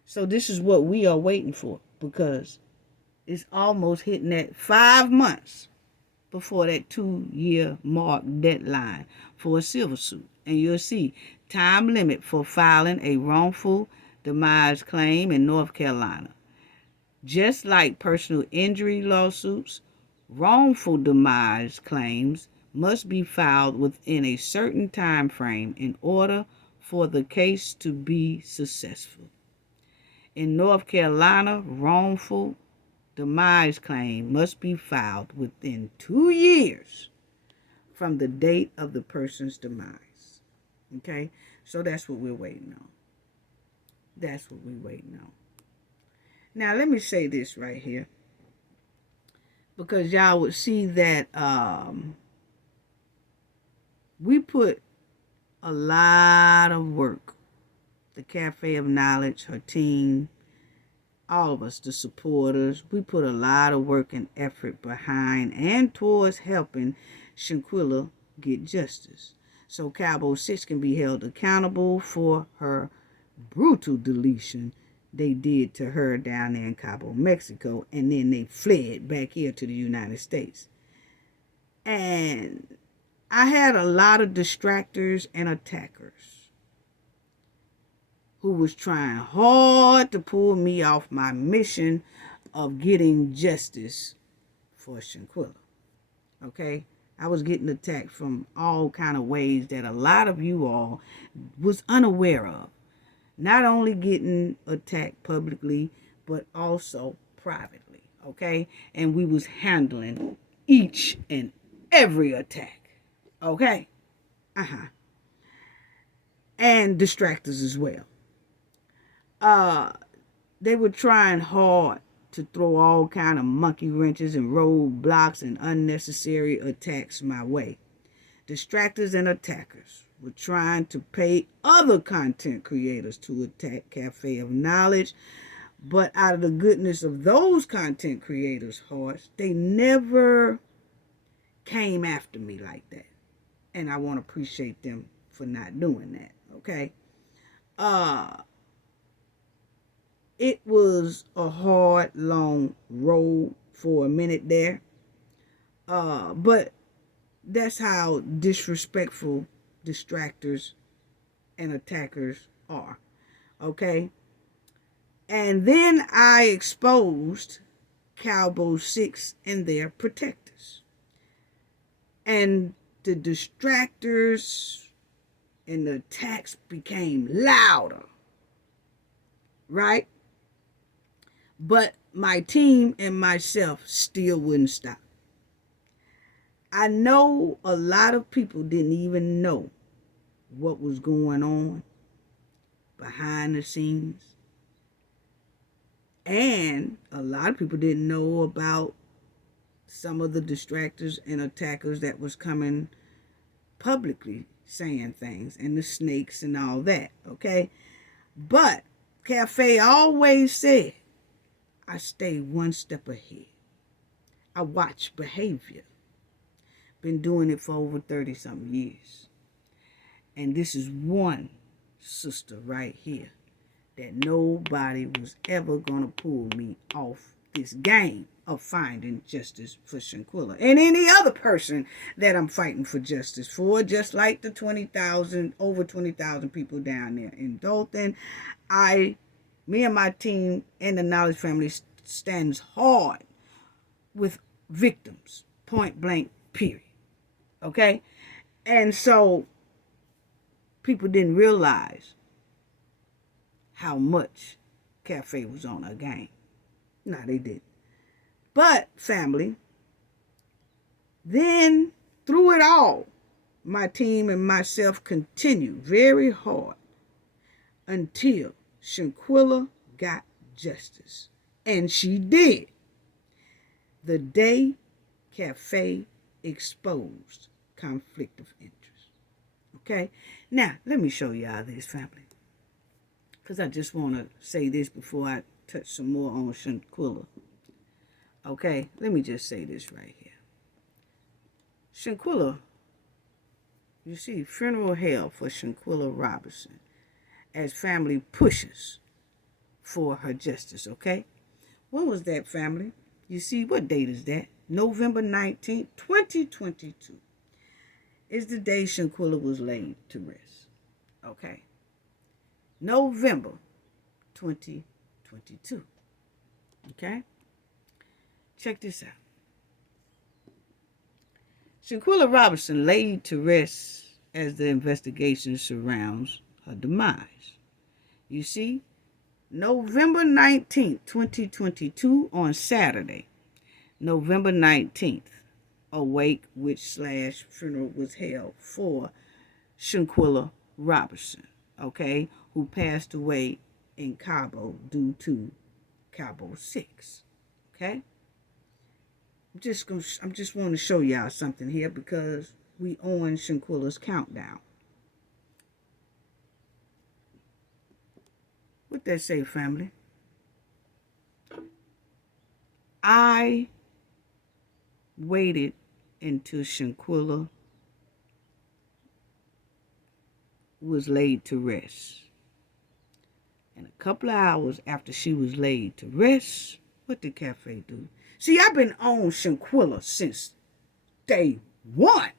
So this is what we are waiting for, because it's almost hitting that 5 months before that 2-year mark deadline for a civil suit. And you'll see time limit for filing a wrongful demise claim in North Carolina. Just like personal injury lawsuits, wrongful demise claims must be filed within a certain time frame in order for the case to be successful. In North Carolina, wrongful demise claim must be filed within 2 years from the date of the person's demise. Okay? So that's what we're waiting on. That's what we're waiting on. Now, let me say this right here, because y'all would see that we put a lot of work, the Cafe of Knowledge, her team, all of us, the supporters, we put a lot of work and effort behind and towards helping Shanquella get justice, so Cabo 6 can be held accountable for her brutal deletion they did to her down there in Cabo, Mexico, and then they fled back here to the United States. And I had a lot of distractors and attackers who was trying hard to pull me off my mission of getting justice for Shanquella. Okay? I was getting attacked from all kind of ways that a lot of you all was unaware of. Not only getting attacked publicly, but also privately, okay? And we was handling each and every attack, okay? And distractors as well. They were trying hard to throw all kind of monkey wrenches and roadblocks and unnecessary attacks my way. Distractors and attackers were trying to pay other content creators to attack Cafe of Knowledge, but out of the goodness of those content creators' hearts, they never came after me like that. And I want to appreciate them for not doing that, okay? It was a hard, long road for a minute there. But that's how disrespectful distractors and attackers are. Okay. And then I exposed Cowboy 6 and their protectors. And the distractors and the attacks became louder, right? But my team and myself still wouldn't stop. I know a lot of people didn't even know what was going on behind the scenes. And a lot of people didn't know about some of the distractors and attackers that was coming publicly saying things, and the snakes and all that, okay? But Cafe always said, I stay one step ahead. I watch behavior. Been doing it for over 30-something years. And this is one sister right here that nobody was ever going to pull me off this game of finding justice for Shanquella and any other person that I'm fighting for justice for, just like the over 20,000 people down there in Dothan. Me and my team and the Knowledge family stands hard with victims, point blank, period. Okay? And so people didn't realize how much Cafe was on her game. No, they didn't. But, family, then through it all, my team and myself continued very hard until Shanquella got justice. And she did. The day Cafe exposed conflict of interest. Okay? Now, let me show y'all this, family. Because I just want to say this before I touch some more on Shanquella. Okay, let me just say this right here. Shanquella, you see, funeral hell for Shanquella Robinson as family pushes for her justice, okay? When was that, family? You see, what date is that? November 19th, 2022 is the day Shanquella was laid to rest, okay? November 2022, okay? Check this out. Shanquella Robinson laid to rest as the investigation surrounds her demise. You see, November 19th, 2022 on Saturday, November 19th, a wake / funeral was held for Shanquella Robinson, okay, who passed away in Cabo due to Cabo 6, okay? I'm just want to show y'all something here because we on Shanquella's countdown. What that say, family? I waited until Shanquella was laid to rest. And a couple of hours after she was laid to rest, what did Cafe do? See, I've been on Shanquella since day one.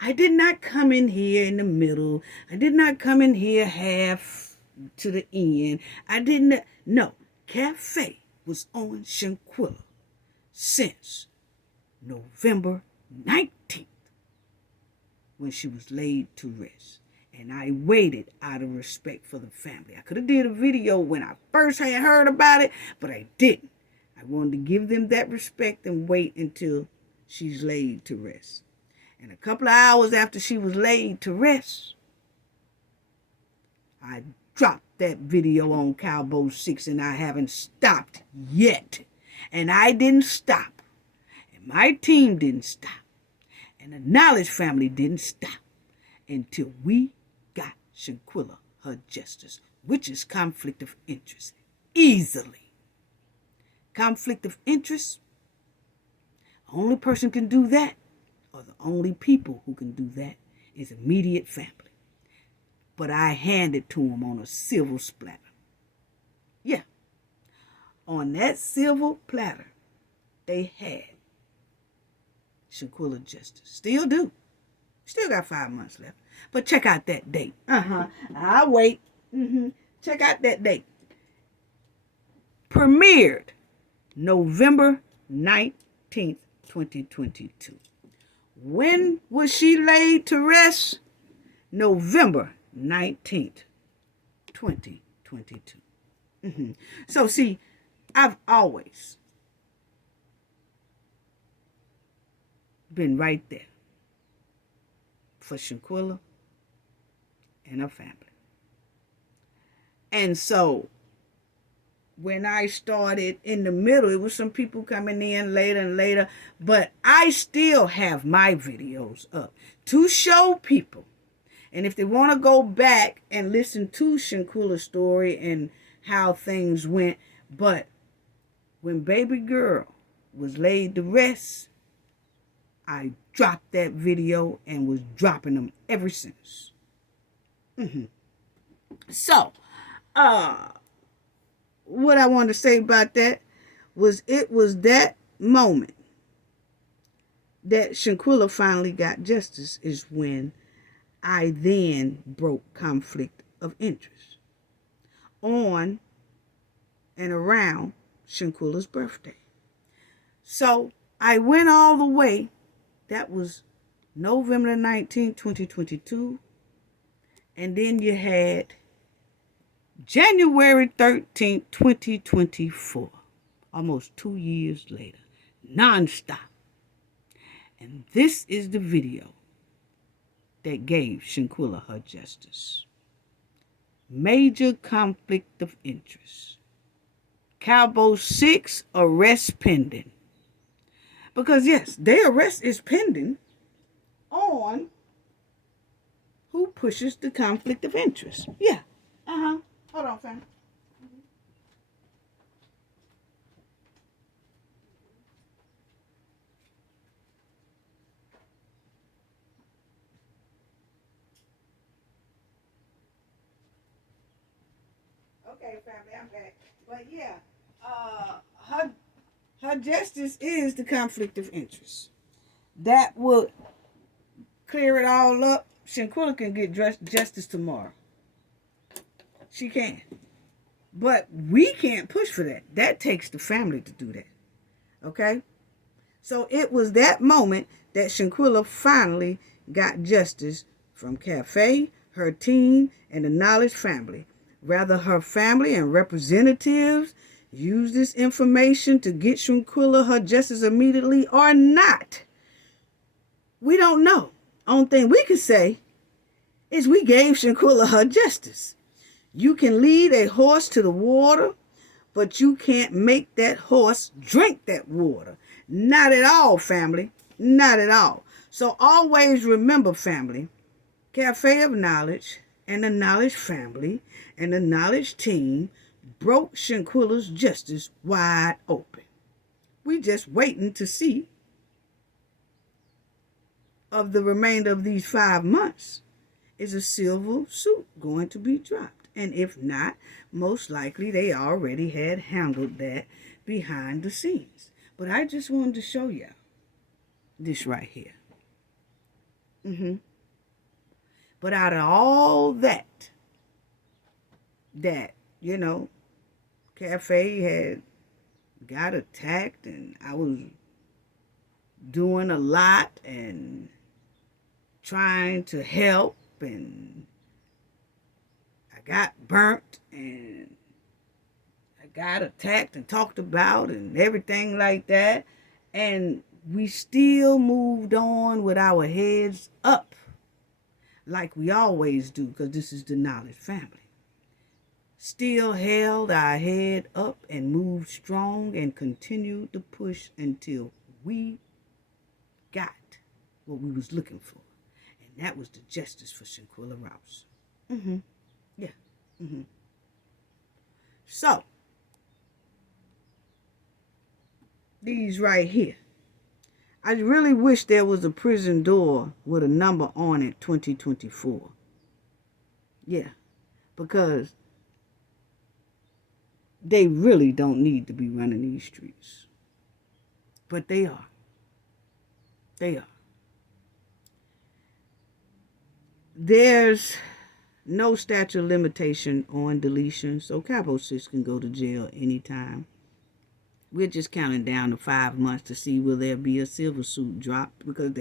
I did not come in here in the middle. I did not come in here half to the end. I didn't. No, Cafe was on Shanquella since November 19th when she was laid to rest. And I waited out of respect for the family. I could have did a video when I first had heard about it, but I didn't. I wanted to give them that respect and wait until she's laid to rest. And a couple of hours after she was laid to rest, I dropped that video on Cowboy 6 and I haven't stopped yet. And I didn't stop. And my team didn't stop. And the Knowledge family didn't stop until we got Shanquella her justice, which is conflict of interest, easily. Conflict of interest, the only person can do that, or the only people who can do that, is immediate family. But I handed to them on a silver platter. Yeah. On that silver platter, they had Shanquella justice. Still do. Still got 5 months left. But check out that date. I'll wait. Check out that date. Premiered November 19th, 2022. When was she laid to rest? November 19th, 2022. So see, I've always been right there for Shanquella and her family. And so when I started in the middle, it was some people coming in later and later, but I still have my videos up to show people. And if they want to go back and listen to Shanquella's story and how things went, but when baby girl was laid to rest, I dropped that video and was dropping them ever since. So, what I wanted to say about that was it was that moment that Shanquella finally got justice is when I then broke conflict of interest on and around Shanquella's birthday. So I went all the way. That was November 19, 2022. And then you had January 13th, 2024. Almost 2 years later. Non-stop. And this is the video that gave Shanquella her justice. Major conflict of interest. Cowboy 6 arrest pending. Because yes, their arrest is pending on who pushes the conflict of interest. Yeah. Hold on, fam. Okay, family, I'm back. But yeah, her justice is the conflict of interest. That would clear it all up. Shanquella can get justice tomorrow. She can. But we can't push for that. That takes the family to do that. Okay? So it was that moment that Shanquella finally got justice from Cafe, her team, and the Knowledge family. Whether her family and representatives use this information to get Shanquella her justice immediately or not, we don't know. Only thing we can say is we gave Shanquella her justice. You can lead a horse to the water, but you can't make that horse drink that water. Not at all, family. Not at all. So always remember, family, Cafe of Knowledge and the Knowledge family and the Knowledge team broke Shanquella's justice wide open. We just waiting to see of the remainder of these 5 months. Is a civil suit going to be dropped? And if not, most likely they already had handled that behind the scenes. But I just wanted to show you this right here. But out of all that, you know, Cafe had got attacked and I was doing a lot and trying to help, and I got burnt and I got attacked and talked about and everything like that, and we still moved on with our heads up like we always do, because this is the Knowledge family. Still held our head up and moved strong and continued to push until we got what we was looking for. And that was the justice for Shanquella Rouse. Yeah. So, these right here. I really wish there was a prison door with a number on it, 2024. Yeah. Because they really don't need to be running these streets. But they are. They are. There's No statute of limitation on deletion, so Cabo 6 can go to jail anytime. We're just counting down to 5 months to see will there be a civil suit dropped, because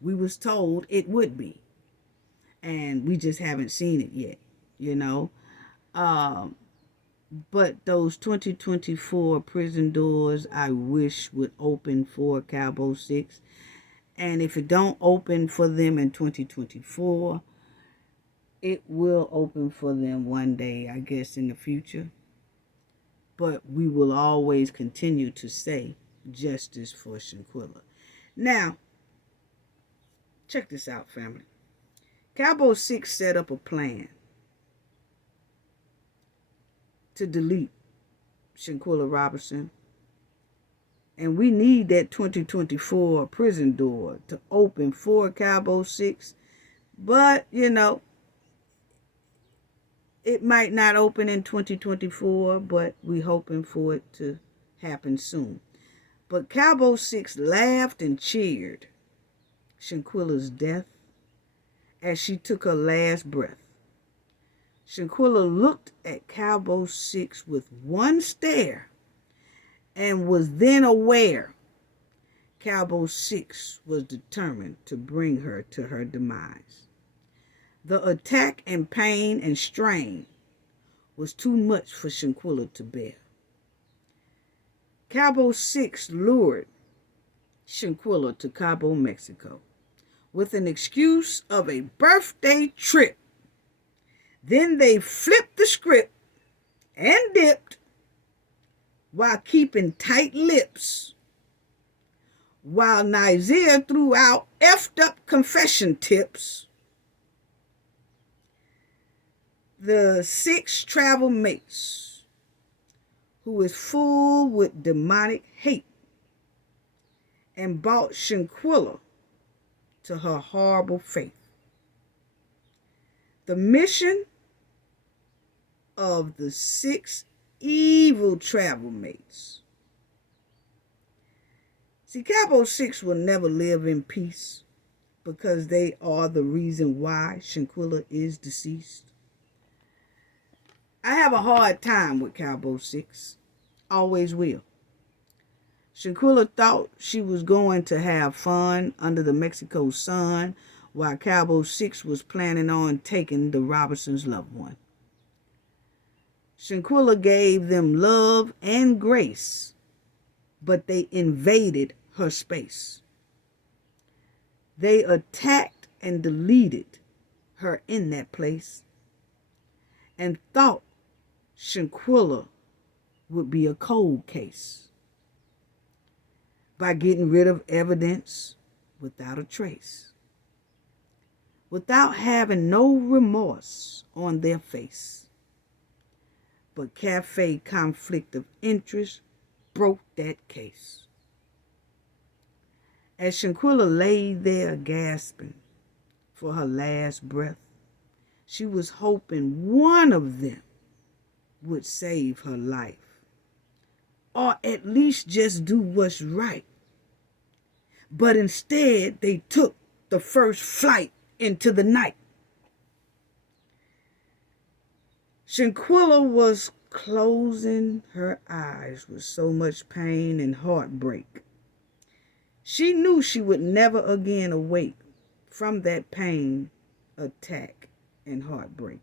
we was told it would be, and we just haven't seen it yet, you know. But those 2024 prison doors, I wish would open for Cabo 6. And if it don't open for them in 2024, it will open for them one day, I guess, in the future. But we will always continue to say justice for Shanquella. Now, check this out, family. Cabo 6 set up a plan to delete Shanquella Robinson. And we need that 2024 prison door to open for Cabo 6. But, you know, it might not open in 2024, but we're hoping for it to happen soon. But Cabo 6 laughed and cheered Shanquella's death as she took her last breath. Shanquella looked at Cabo 6 with one stare and was then aware Cabo 6 was determined to bring her to her demise. The attack and pain and strain was too much for Shanquella to bear. Cabo 6 lured Shanquella to Cabo, Mexico, with an excuse of a birthday trip. Then they flipped the script and dipped while keeping tight lips, while Nizer threw out effed up confession tips. The 6 travel mates, who is full with demonic hate, and brought Shanquella to her horrible fate. The mission of the 6 evil travel mates. See, Cabo 6 will never live in peace because they are the reason why Shanquella is deceased. I have a hard time with Cabo 6. Always will. Shanquella thought she was going to have fun under the Mexico sun, while Cabo 6 was planning on taking the Robinsons' loved one. Shanquella gave them love and grace, but they invaded her space. They attacked and deleted her in that place and thought Shanquella would be a cold case by getting rid of evidence without a trace, without having no remorse on their face. But cafe conflict of interest broke that case. As Shanquella lay there gasping for her last breath, she was hoping one of them would save her life, or at least just do what's right. But instead, they took the first flight into the night. Shanquella was closing her eyes with so much pain and heartbreak. She knew she would never again awake from that pain, attack, and heartbreak.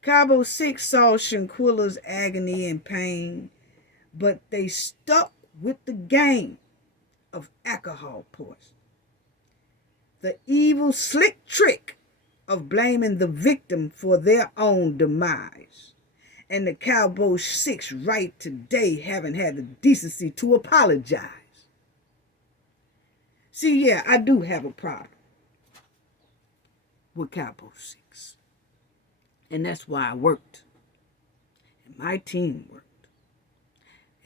Cabo 6 saw Shanquella's agony and pain, but they stuck with the game of alcohol poison. The evil, slick trick of blaming the victim for their own demise. And the Cabo 6 right today haven't had the decency to apologize. See, yeah, I do have a problem with Cabo 6. And that's why I worked. And my team worked.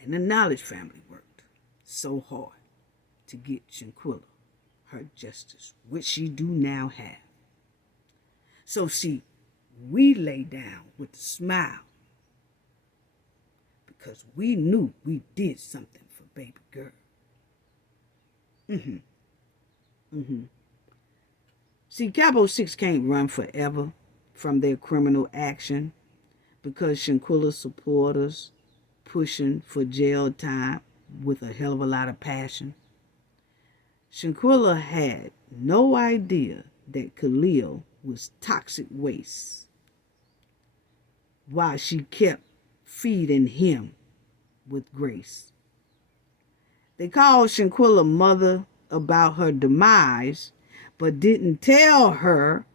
And the Knowledge family worked so hard to get Shanquella her justice, which she do now have. So see, we lay down with a smile because we knew we did something for baby girl. See, Cabo 6 can't run forever from their criminal action because Shanquella's supporters pushing for jail time with a hell of a lot of passion. Shanquella had no idea that Khalil was toxic waste while she kept feeding him with grace. They called Shanquella mother about her demise, but didn't tell her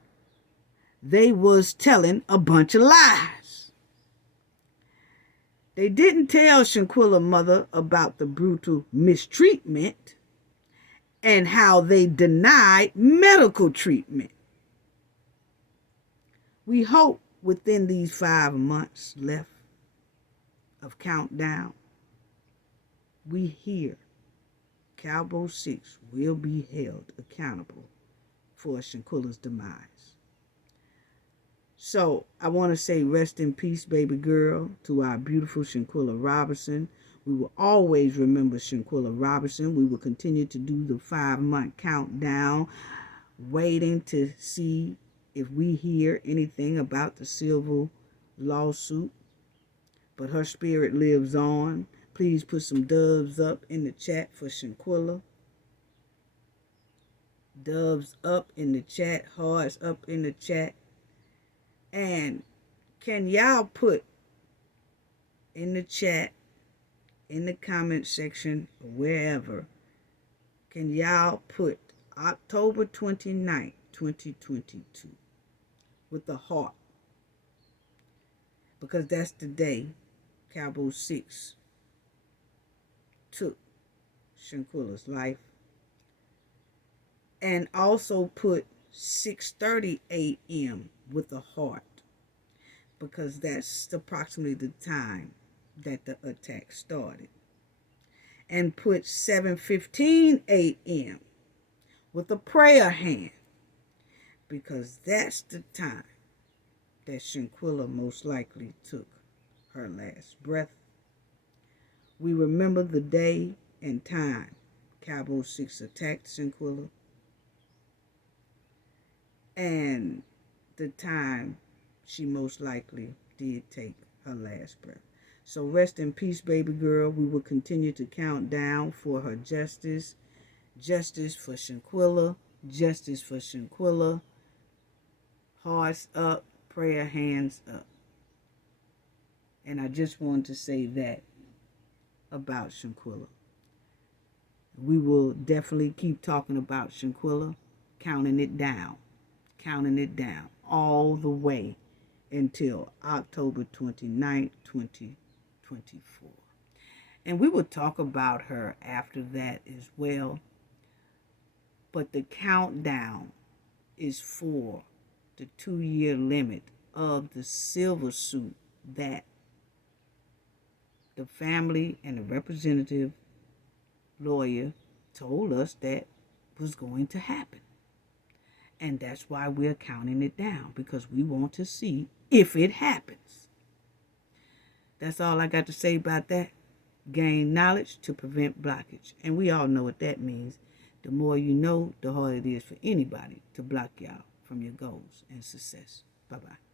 they was telling a bunch of lies. They didn't tell Shanquella mother about the brutal mistreatment and how they denied medical treatment. We hope within these 5 months left of countdown, we hear Cabo 6 will be held accountable for Shanquella's demise. So I want to say rest in peace, baby girl, to our beautiful Shanquella Robinson. We will always remember Shanquella Robinson. We will continue to do the 5-month countdown, waiting to see if we hear anything about the civil lawsuit. But her spirit lives on. Please put some doves up in the chat for Shanquella. Doves up in the chat, hearts up in the chat. And can y'all put in the chat, in the comment section, or wherever, can y'all put October 29th, 2022 with the heart? Because that's the day Cabo 6 took Shanquella's life. And also put 6:30 a.m. with a heart, because that's approximately the time that the attack started. And put 7:15 a.m. with a prayer hand, because that's the time that Shanquella most likely took her last breath. We remember the day and time Cabo 6 attacked Shanquella, and the time she most likely did take her last breath. So rest in peace, baby girl. We will continue to count down for her justice. Justice for Shanquella. Justice for Shanquella. Hearts up, prayer hands up. And I just wanted to say that about Shanquella. We will definitely keep talking about Shanquella, counting it down all the way until October 29th, 2024. And we will talk about her after that as well. But the countdown is for the 2-year limit of the silver suit that the family and the representative lawyer told us that was going to happen. And that's why we're counting it down, because we want to see if it happens. That's all I got to say about that. Gain knowledge to prevent blockage. And we all know what that means. The more you know, the harder it is for anybody to block y'all from your goals and success. Bye-bye.